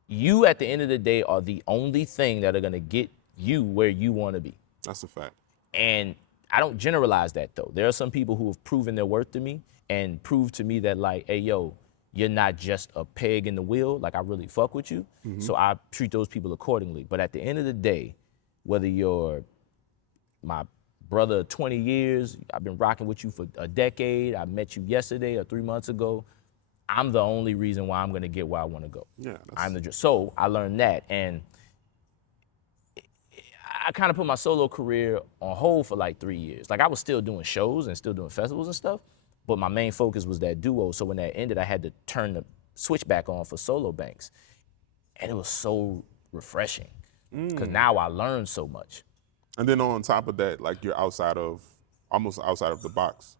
You, at the end of the day, are the only thing that are gonna get you where you wanna be. That's a fact. And I don't generalize that though. There are some people who have proven their worth to me and proved to me that like, hey, yo, you're not just a peg in the wheel, like I really fuck with you. So I treat those people accordingly. But at the end of the day, whether you're my brother of 20 years, I've been rocking with you for a decade, I met you yesterday or 3 months ago, I'm the only reason why I'm gonna get where I wanna go. Yeah. So I learned that, and I kind of put my solo career on hold for like 3 years. Like I was still doing shows and still doing festivals and stuff, but my main focus was that duo. So when that ended, I had to turn the switch back on for solo banks. And it was so refreshing because now I learned so much. And then on top of that, like you're almost outside of the box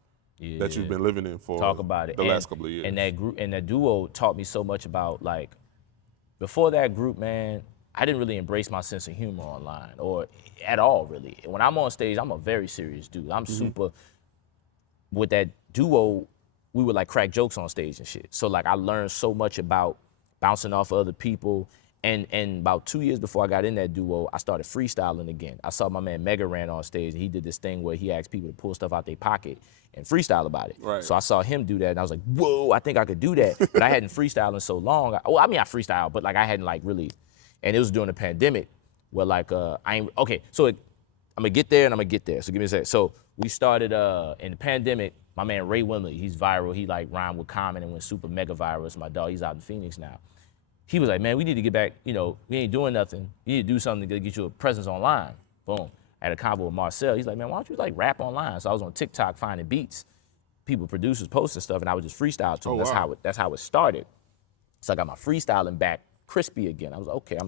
that you've been living in for Talk about it. the last couple of years. And that group and that duo taught me so much about like, before that group, man, I didn't really embrace my sense of humor online or at all, really. When I'm on stage, I'm a very serious dude. I'm super, with that duo, we would like crack jokes on stage and shit. So like I learned so much about bouncing off of other people. And about 2 years before I got in that duo, I started freestyling again. I saw my man Mega ran on stage and he did this thing where he asked people to pull stuff out their pocket and freestyle about it. Right. So I saw him do that and I was like, whoa, I think I could do that. But I hadn't freestyled in so long. I mean, I freestyled, but like I hadn't like really, and it was during the pandemic where like, I'm gonna get there and I'm gonna get there. So give me a second. So we started in the pandemic, my man Ray Wimley, he's viral. He like rhymed with Common and went super mega viral. It's my dog, he's out in Phoenix now. He was like, man, we need to get back, we ain't doing nothing. You need to do something to get you a presence online. Boom. I had a convo with Marcel. He's like, man, why don't you like rap online? So I was on TikTok finding beats, people, producers posting stuff, and I would just freestyle to them. That's how it started. So I got my freestyling back crispy again. I was like, okay,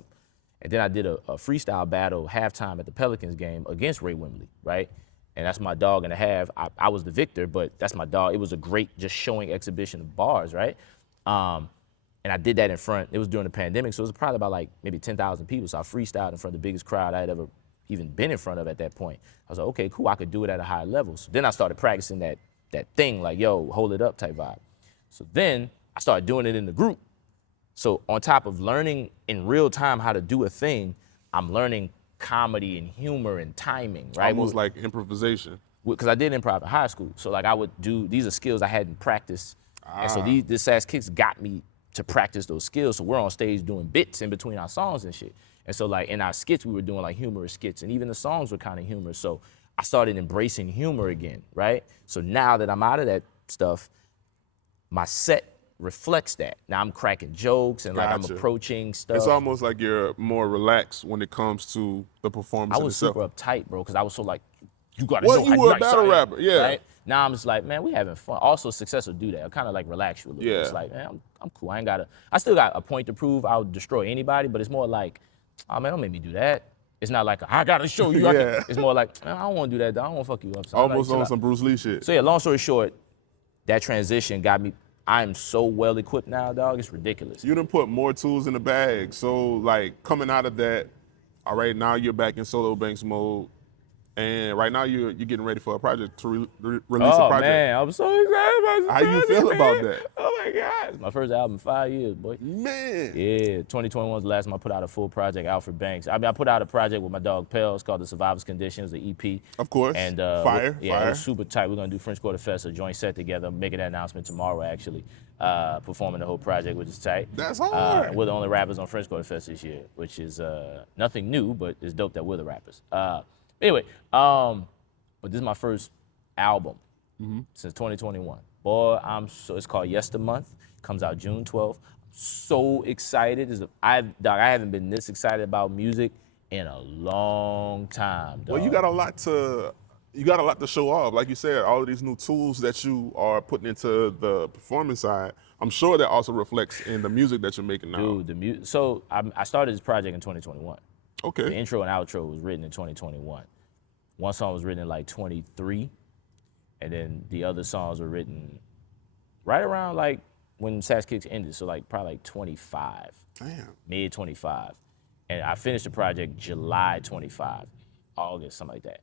and then I did a freestyle battle halftime at the Pelicans game against Ray Wimley, right? And that's my dog and a half. I was the victor, but that's my dog. It was a great just showing exhibition of bars, right? And I did that in front, it was during the pandemic, so it was probably about like maybe 10,000 people. So I freestyled in front of the biggest crowd I had ever even been in front of at that point. I was like, okay, cool, I could do it at a high level. So then I started practicing that thing, like, yo, hold it up type vibe. So then I started doing it in the group. So on top of learning in real time how to do a thing, I'm learning comedy and humor and timing, right? Almost like improvisation. Because I did improv in high school. So like I would do, these are skills I hadn't practiced. And so this Sass Kicks got me to practice those skills. So we're on stage doing bits in between our songs and shit. And so like in our skits, we were doing like humorous skits and even the songs were kind of humorous. So I started embracing humor again, right? So now that I'm out of that stuff, my set reflects that. Now I'm cracking jokes and like I'm approaching stuff. It's almost like you're more relaxed when it comes to the performance. I was itself. super uptight, bro, because I was so like, you gotta Well, know you how were a nice battle I am, rapper, yeah. Right? Now I'm just like, man, we having fun. Also, success will do that. I'll kind of like relax you a little bit. It's like, man, I'm cool. I still got a point to prove. I'll destroy anybody, but it's more like, oh man, don't make me do that. It's not like, I gotta show you. It's more like, man, I don't wanna do that, dog. I don't wanna fuck you up. So almost like, on some Bruce Lee shit. So yeah, long story short, that transition got me, I'm so well equipped now, dog, it's ridiculous. You done put more tools in the bag. So like coming out of that, all right, now you're back in solo banks mode. And right now you're getting ready for a project to release a project. Oh man, I'm so excited about this. How you feel about that? Oh my God, it's my first album in 5 years, boy. Man. Yeah, 2021 was the last time I put out a full project, Alfred Banks. I mean, I put out a project with my dog Pell. It's called The Survivor's Condition. It was an EP. Of course. And fire. It was super tight. We're gonna do French Quarter Fest, a joint set together. I'm making that announcement tomorrow, actually. Performing the whole project, which is tight. That's hard. We're the only rappers on French Quarter Fest this year, which is nothing new, but it's dope that we're the rappers. Anyway, but this is my first album since 2021. Boy, it's called Yes the Month. Comes out June 12th. I'm so excited. I haven't been this excited about music in a long time, dog. Well, you got a lot to show off. Like you said, all of these new tools that you are putting into the performance side, I'm sure that also reflects in the music that you're making now. Dude, so I started this project in 2021. Okay. The intro and outro was written in 2021. One song was written in like 23, and then the other songs were written right around like when Sass Kicks ended, so like probably like 25, Damn. mid 25. And I finished the project July 25, August, something like that.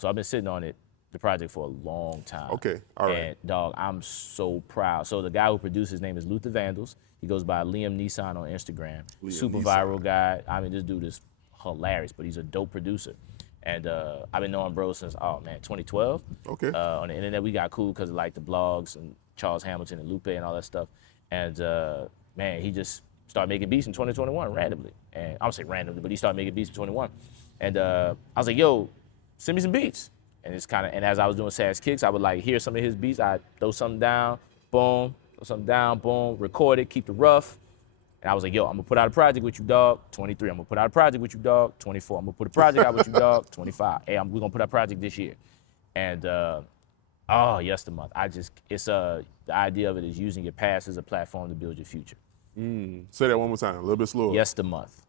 So I've been sitting on the project for a long time. Okay, all right. And dog, I'm so proud. So the guy who produced, his name is Luther Vandals. He goes by Liam Nissan on Instagram. Liam Super Nissan. viral guy. I mean, this dude is hilarious, but he's a dope producer. And I've been knowing bro since, 2012. Okay. On the internet, we got cool because of like the blogs and Charles Hamilton and Lupe and all that stuff. And man, he just started making beats in 2021 randomly. And I don't say randomly, but he started making beats in 21. And I was like, yo, send me some beats. And it's kind of, and as I was doing Sass Kicks, I would like hear some of his beats. I'd throw something down, boom, throw something down, boom, record it, keep it rough. And I was like, yo, I'm gonna put out a project with you, dog. 23, I'm gonna put out a project with you, dog. 24, I'm gonna put a project out with you, dog. 25, hey, we're gonna put out a project this year. And yes, the month. It's the idea of it is using your past as a platform to build your future. Say that one more time, a little bit slower. Yes, the month.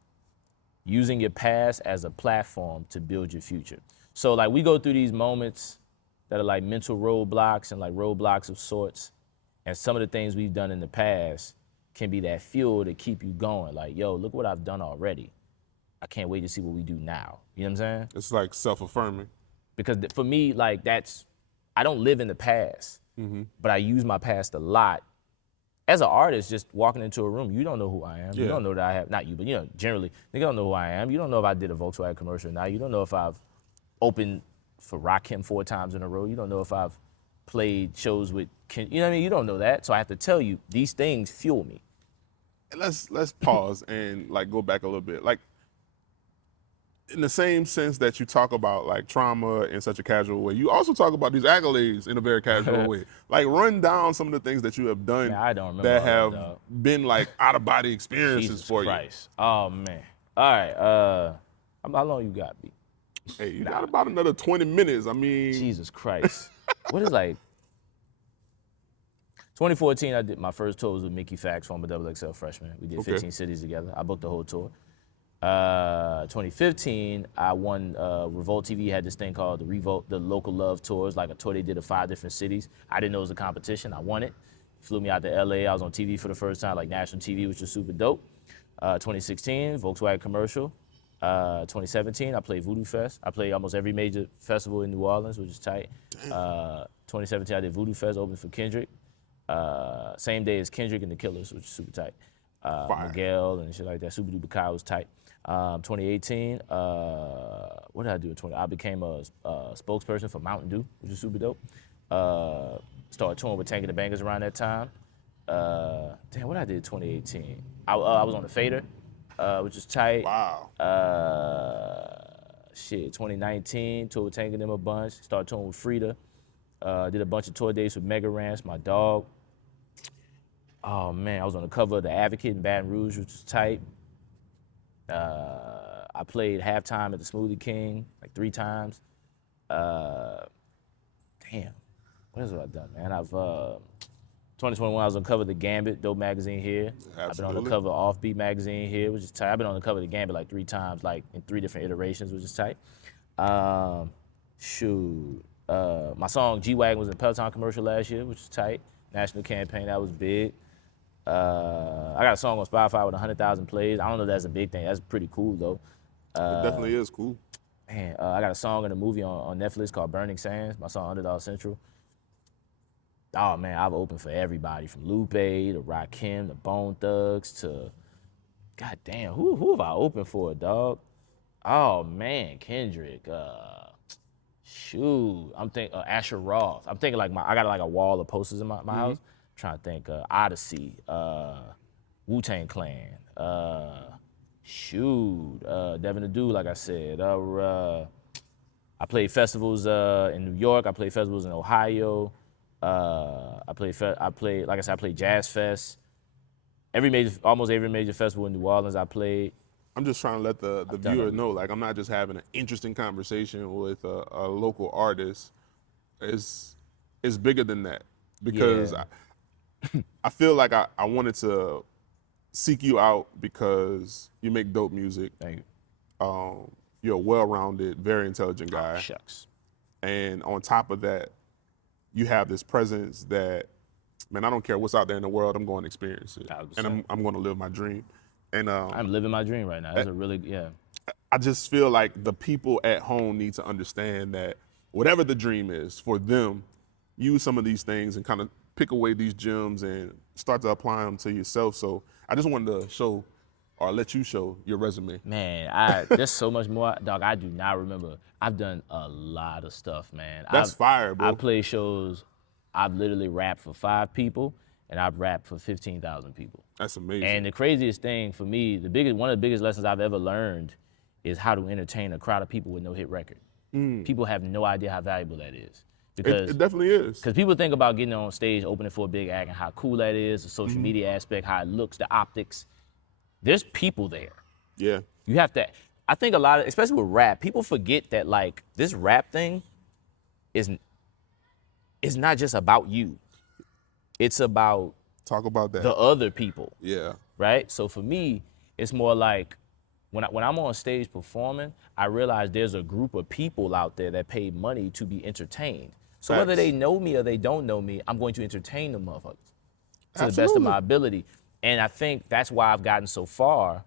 Using your past as a platform to build your future. So like we go through these moments that are like mental roadblocks and like roadblocks of sorts. And some of the things we've done in the past can be that fuel to keep you going. Like, yo, look what I've done already. I can't wait to see what we do now. You know what I'm saying? It's like self-affirming. Because for me, like I don't live in the past, but I use my past a lot. As an artist, just walking into a room, you don't know who I am. Yeah. You don't know that I have, not you, but generally, they don't know who I am. You don't know if I did a Volkswagen commercial or not. You don't know if I've opened for Rakim 4 times in a row. You don't know if I've played shows with, you know what I mean? You don't know that. So I have to tell you, these things fuel me. Let's pause and like go back a little bit. Like in the same sense that you talk about like trauma in such a casual way, you also talk about these accolades in a very casual way. Like run down some of the things that you have done Man, I don't remember that all have that, dog. been like out of body experiences Jesus for Christ. Oh, man. All right. How long you got, B? you. Hey, you got about another 20 minutes. I mean, Jesus Christ. What is like 2014, I did my first tour was with Mickey Fax, former XXL freshman. We did 15 cities together. I booked the whole tour. 2015, I won, Revolt TV had this thing called the Local Love Tours, like a tour they did of 5 different cities. I didn't know it was a competition. I won it. Flew me out to LA. I was on TV for the first time, like national TV, which was super dope. 2016, Volkswagen commercial. 2017, I played Voodoo Fest. I played almost every major festival in New Orleans, which is tight. 2017, I did Voodoo Fest, opened for Kendrick. Same day as Kendrick and the Killers, which is super tight. Miguel and shit like that. Super Duper Kai was tight. 2018, what did I do in 20? I became a spokesperson for Mountain Dew, which is super dope. Started touring with Tank and the Bangers around that time. Damn, what I did in 2018? I was on the Fader, which is tight. wow. 2019, toured with Tank and them a bunch. Started touring with Frida. Did a bunch of tour dates with Mega Rants, my dog. Oh man, I was on the cover of The Advocate in Baton Rouge, which was tight. I played halftime at the Smoothie King like 3 times. Damn, what else have I done, man? 2021, I was on the cover of The Gambit, dope magazine here. Absolutely. I've been on the cover of Offbeat magazine here, which is tight. I've been on the cover of The Gambit like 3 times, like in 3 different iterations, which is tight. My song G-Wagon was in a Peloton commercial last year, which is tight. National campaign, that was big. I got a song on Spotify with 100,000 plays. I don't know if that's a big thing. That's pretty cool, though. It definitely is cool. Man, I got a song in a movie on Netflix called Burning Sands, my song Underdog Central. Oh, man, I've opened for everybody from Lupe to Rakim to Bone Thugs to, God damn, who have I opened for, dog? Oh, man, Kendrick. I'm thinking Asher Roth. I'm thinking like I got like a wall of posters in my house. I'm trying to think Odyssey, Wu-Tang Clan, Devin the Dude, like I said. I played festivals in New York. I played festivals in Ohio. I played Jazz Fest. Almost every major festival in New Orleans I played. I'm just trying to let the viewer know, like, I'm not just having an interesting conversation with a local artist. It's bigger than that because Yeah. I feel like I wanted to seek you out because you make dope music. Thank you. You're a well-rounded, very intelligent guy. Shucks. And on top of that, you have this presence that, man, I don't care what's out there in the world, I'm going to experience it. 100%. And I'm going to live my dream. And I'm living my dream right now. That's a really, yeah. I just feel like the people at home need to understand that whatever the dream is for them, use some of these things and kind of pick away these gems and start to apply them to yourself. So I just wanted to show or let you show your resume. Man, there's so much more, dog. I do not remember. I've done a lot of stuff, man. That's fire, bro. I play shows. I've literally rapped for 5 people, and I've rapped for 15,000 people. That's amazing. And the craziest thing for me, one of the biggest lessons I've ever learned is how to entertain a crowd of people with no hit record. People have no idea how valuable that is. Because it definitely is. Because people think about getting on stage, opening for a big act, and how cool that is, the social media aspect, how it looks, the optics. There's people there. Yeah. You have to, I think a lot of, especially with rap, people forget that like this rap thing is not just about you. It's about Talk about that. the other people, Yeah. right? So for me, it's more like when I'm on stage performing, I realize there's a group of people out there that pay money to be entertained. So whether Facts. they know me or they don't know me, I'm going to entertain them motherfuckers to the best of Absolutely. my ability. And I think that's why I've gotten so far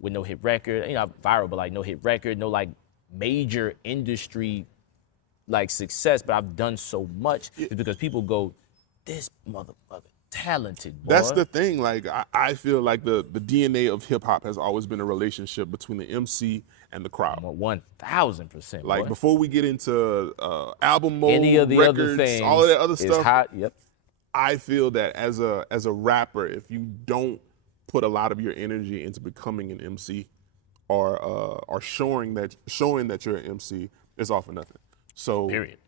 with no hit record, viral, but like no hit record, no like major industry like success, but I've done so much is because people go, this motherfucker talented, boy. That's the thing. Like I feel like the DNA of hip hop has always been a relationship between the MC and the crowd. 1,000%. Like boy. before we get into album mode, Any of the records, other things, all of that other is stuff, hot. Yep. I feel that as a rapper, if you don't put a lot of your energy into becoming an MC or showing that you're an MC, it's all for nothing. So Period.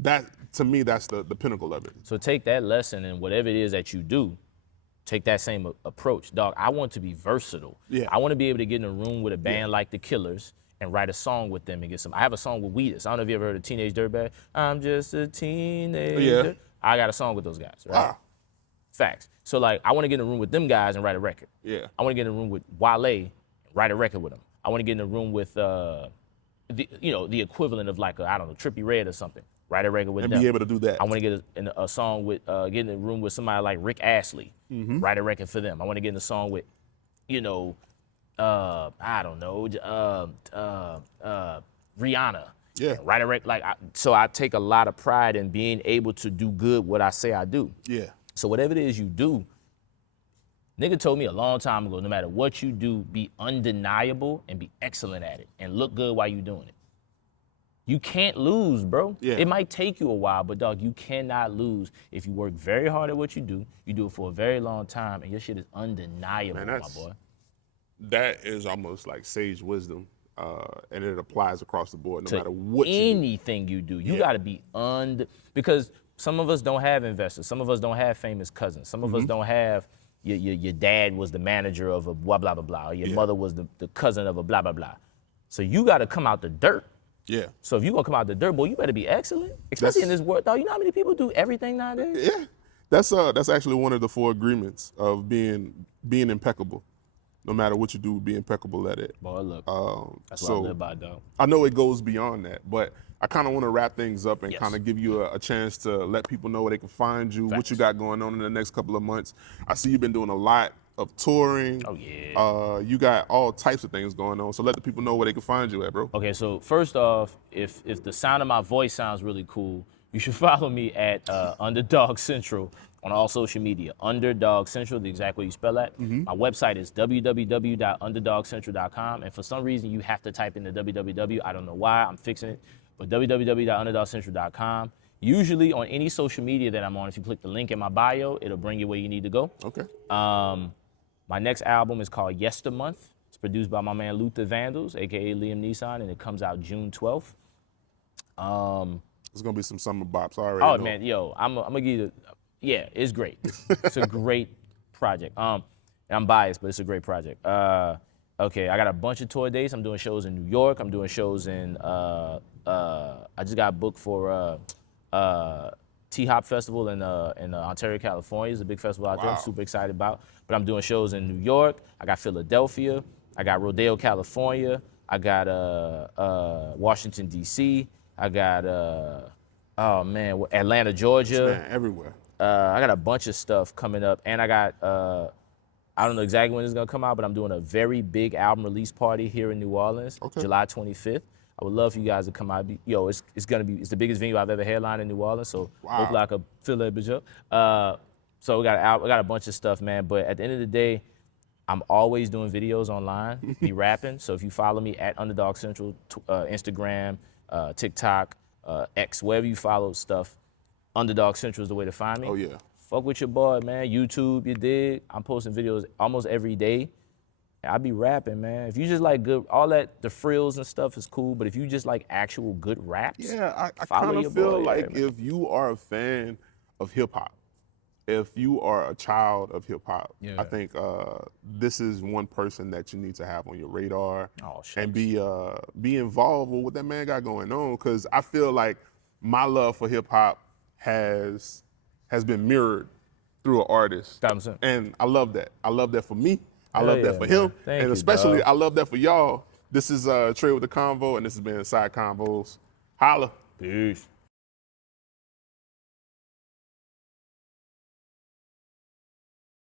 That to me, that's the pinnacle of it. So take that lesson and whatever it is that you do, take that same approach. Dog, I want to be versatile. Yeah. I want to be able to get in a room with a band like The Killers and write a song with them and get some. I have a song with Weedus. I don't know if you ever heard of Teenage Dirtbag. I'm just a teenager. Yeah. I got a song with those guys, right? Ah. Facts. So like, I want to get in a room with them guys and write a record. Yeah. I want to get in a room with Wale and write a record with them. I want to get in a room with the equivalent of like Trippie Redd or something. Write a record with And them. be able to do that. I want to get in a song with, get in a room with somebody like Rick Astley. Write a record for them. I want to get in a song with, Rihanna. Yeah. Write a record. So I take a lot of pride in being able to do good what I say I do. Yeah. So whatever it is you do, nigga told me a long time ago, no matter what you do, be undeniable and be excellent at it and look good while you doing it. You can't lose, bro. Yeah. It might take you a while, but dog, you cannot lose. If you work very hard at what you do it for a very long time, and your shit is undeniable, Man, my that's- boy. That is almost like sage wisdom, and it applies across the board, no matter what you do. Anything you do, you gotta be because some of us don't have investors, some of us don't have famous cousins, some of us don't have your dad was the manager of a blah blah blah blah, or your mother was the cousin of a blah blah blah. So you gotta come out the dirt. Yeah. So if you gonna come out the dirt, boy, you better be excellent, especially in this world. Dog, you know how many people do everything nowadays? Yeah. That's actually one of the 4 agreements of being impeccable. No matter what you do, be impeccable at it. Boy, look, that's what I so live by, dog. I know it goes beyond that, but I kind of want to wrap things up and Yes. kind of give you a chance to let people know where they can find you, what Facts. you got going on in the next couple of months. I see you've been doing a lot of touring. Oh, yeah. You got all types of things going on, so let the people know where they can find you at, bro. Okay, so first off, if the sound of my voice sounds really cool, you should follow me at Underdog Central on all social media. Underdog Central, the exact way you spell that. My website is www.underdogcentral.com, and for some reason you have to type in the www. I don't know why. I'm fixing it, but www.underdogcentral.com. Usually on any social media that I'm on, if you click the link in my bio, it'll bring you where you need to go. Okay. My next album is called Yestermonth. It's produced by my man Luther Vandals, aka Liam Neeson, and it comes out June 12th. There's gonna be some summer bops. I already Oh know. man, yo, I'm gonna give you, yeah, it's great. It's a great project. And I'm biased, but it's a great project. Okay, I got a bunch of tour dates. I'm doing shows in New York. I'm doing shows in. I just got booked for T-Hop Festival in Ontario, California. It's a big festival out there. I'm Wow. super excited about. But I'm doing shows in New York. I got Philadelphia. I got Rodeo, California. I got Washington D.C. I got Atlanta, Georgia. Man, everywhere. I got a bunch of stuff coming up, and I got I don't know exactly when it's gonna come out, but I'm doing a very big album release party here in New Orleans, July 25th. I would love for you guys to come out. It's the biggest venue I've ever headlined in New Orleans, so hopefully I could fill that bitch up. So we got a bunch of stuff, man. But at the end of the day, I'm always doing videos online, be rapping. So if you follow me at Underdog Central, Instagram, TikTok, X, wherever you follow stuff, Underdog Central is the way to find me. Oh yeah. Fuck with your boy, man. YouTube, you dig? I'm posting videos almost every day. I be rapping, man. If you just like good, all that, the frills and stuff is cool, but if you just like actual good raps, yeah, I follow kind your of feel boy, like yeah, man. if you are a fan of hip hop, if you are a child of hip hop, I think this is one person that you need to have on your radar and be involved with what that man got going on. Because I feel like my love for hip hop has been mirrored through an artist, 1,000%. and I love that. I love that for me. I Hell love that yeah, for man. him, Thank and you, especially dog. I love that for y'all. This is Trade with the Convo, and this has been Side Convos. Holla. Peace.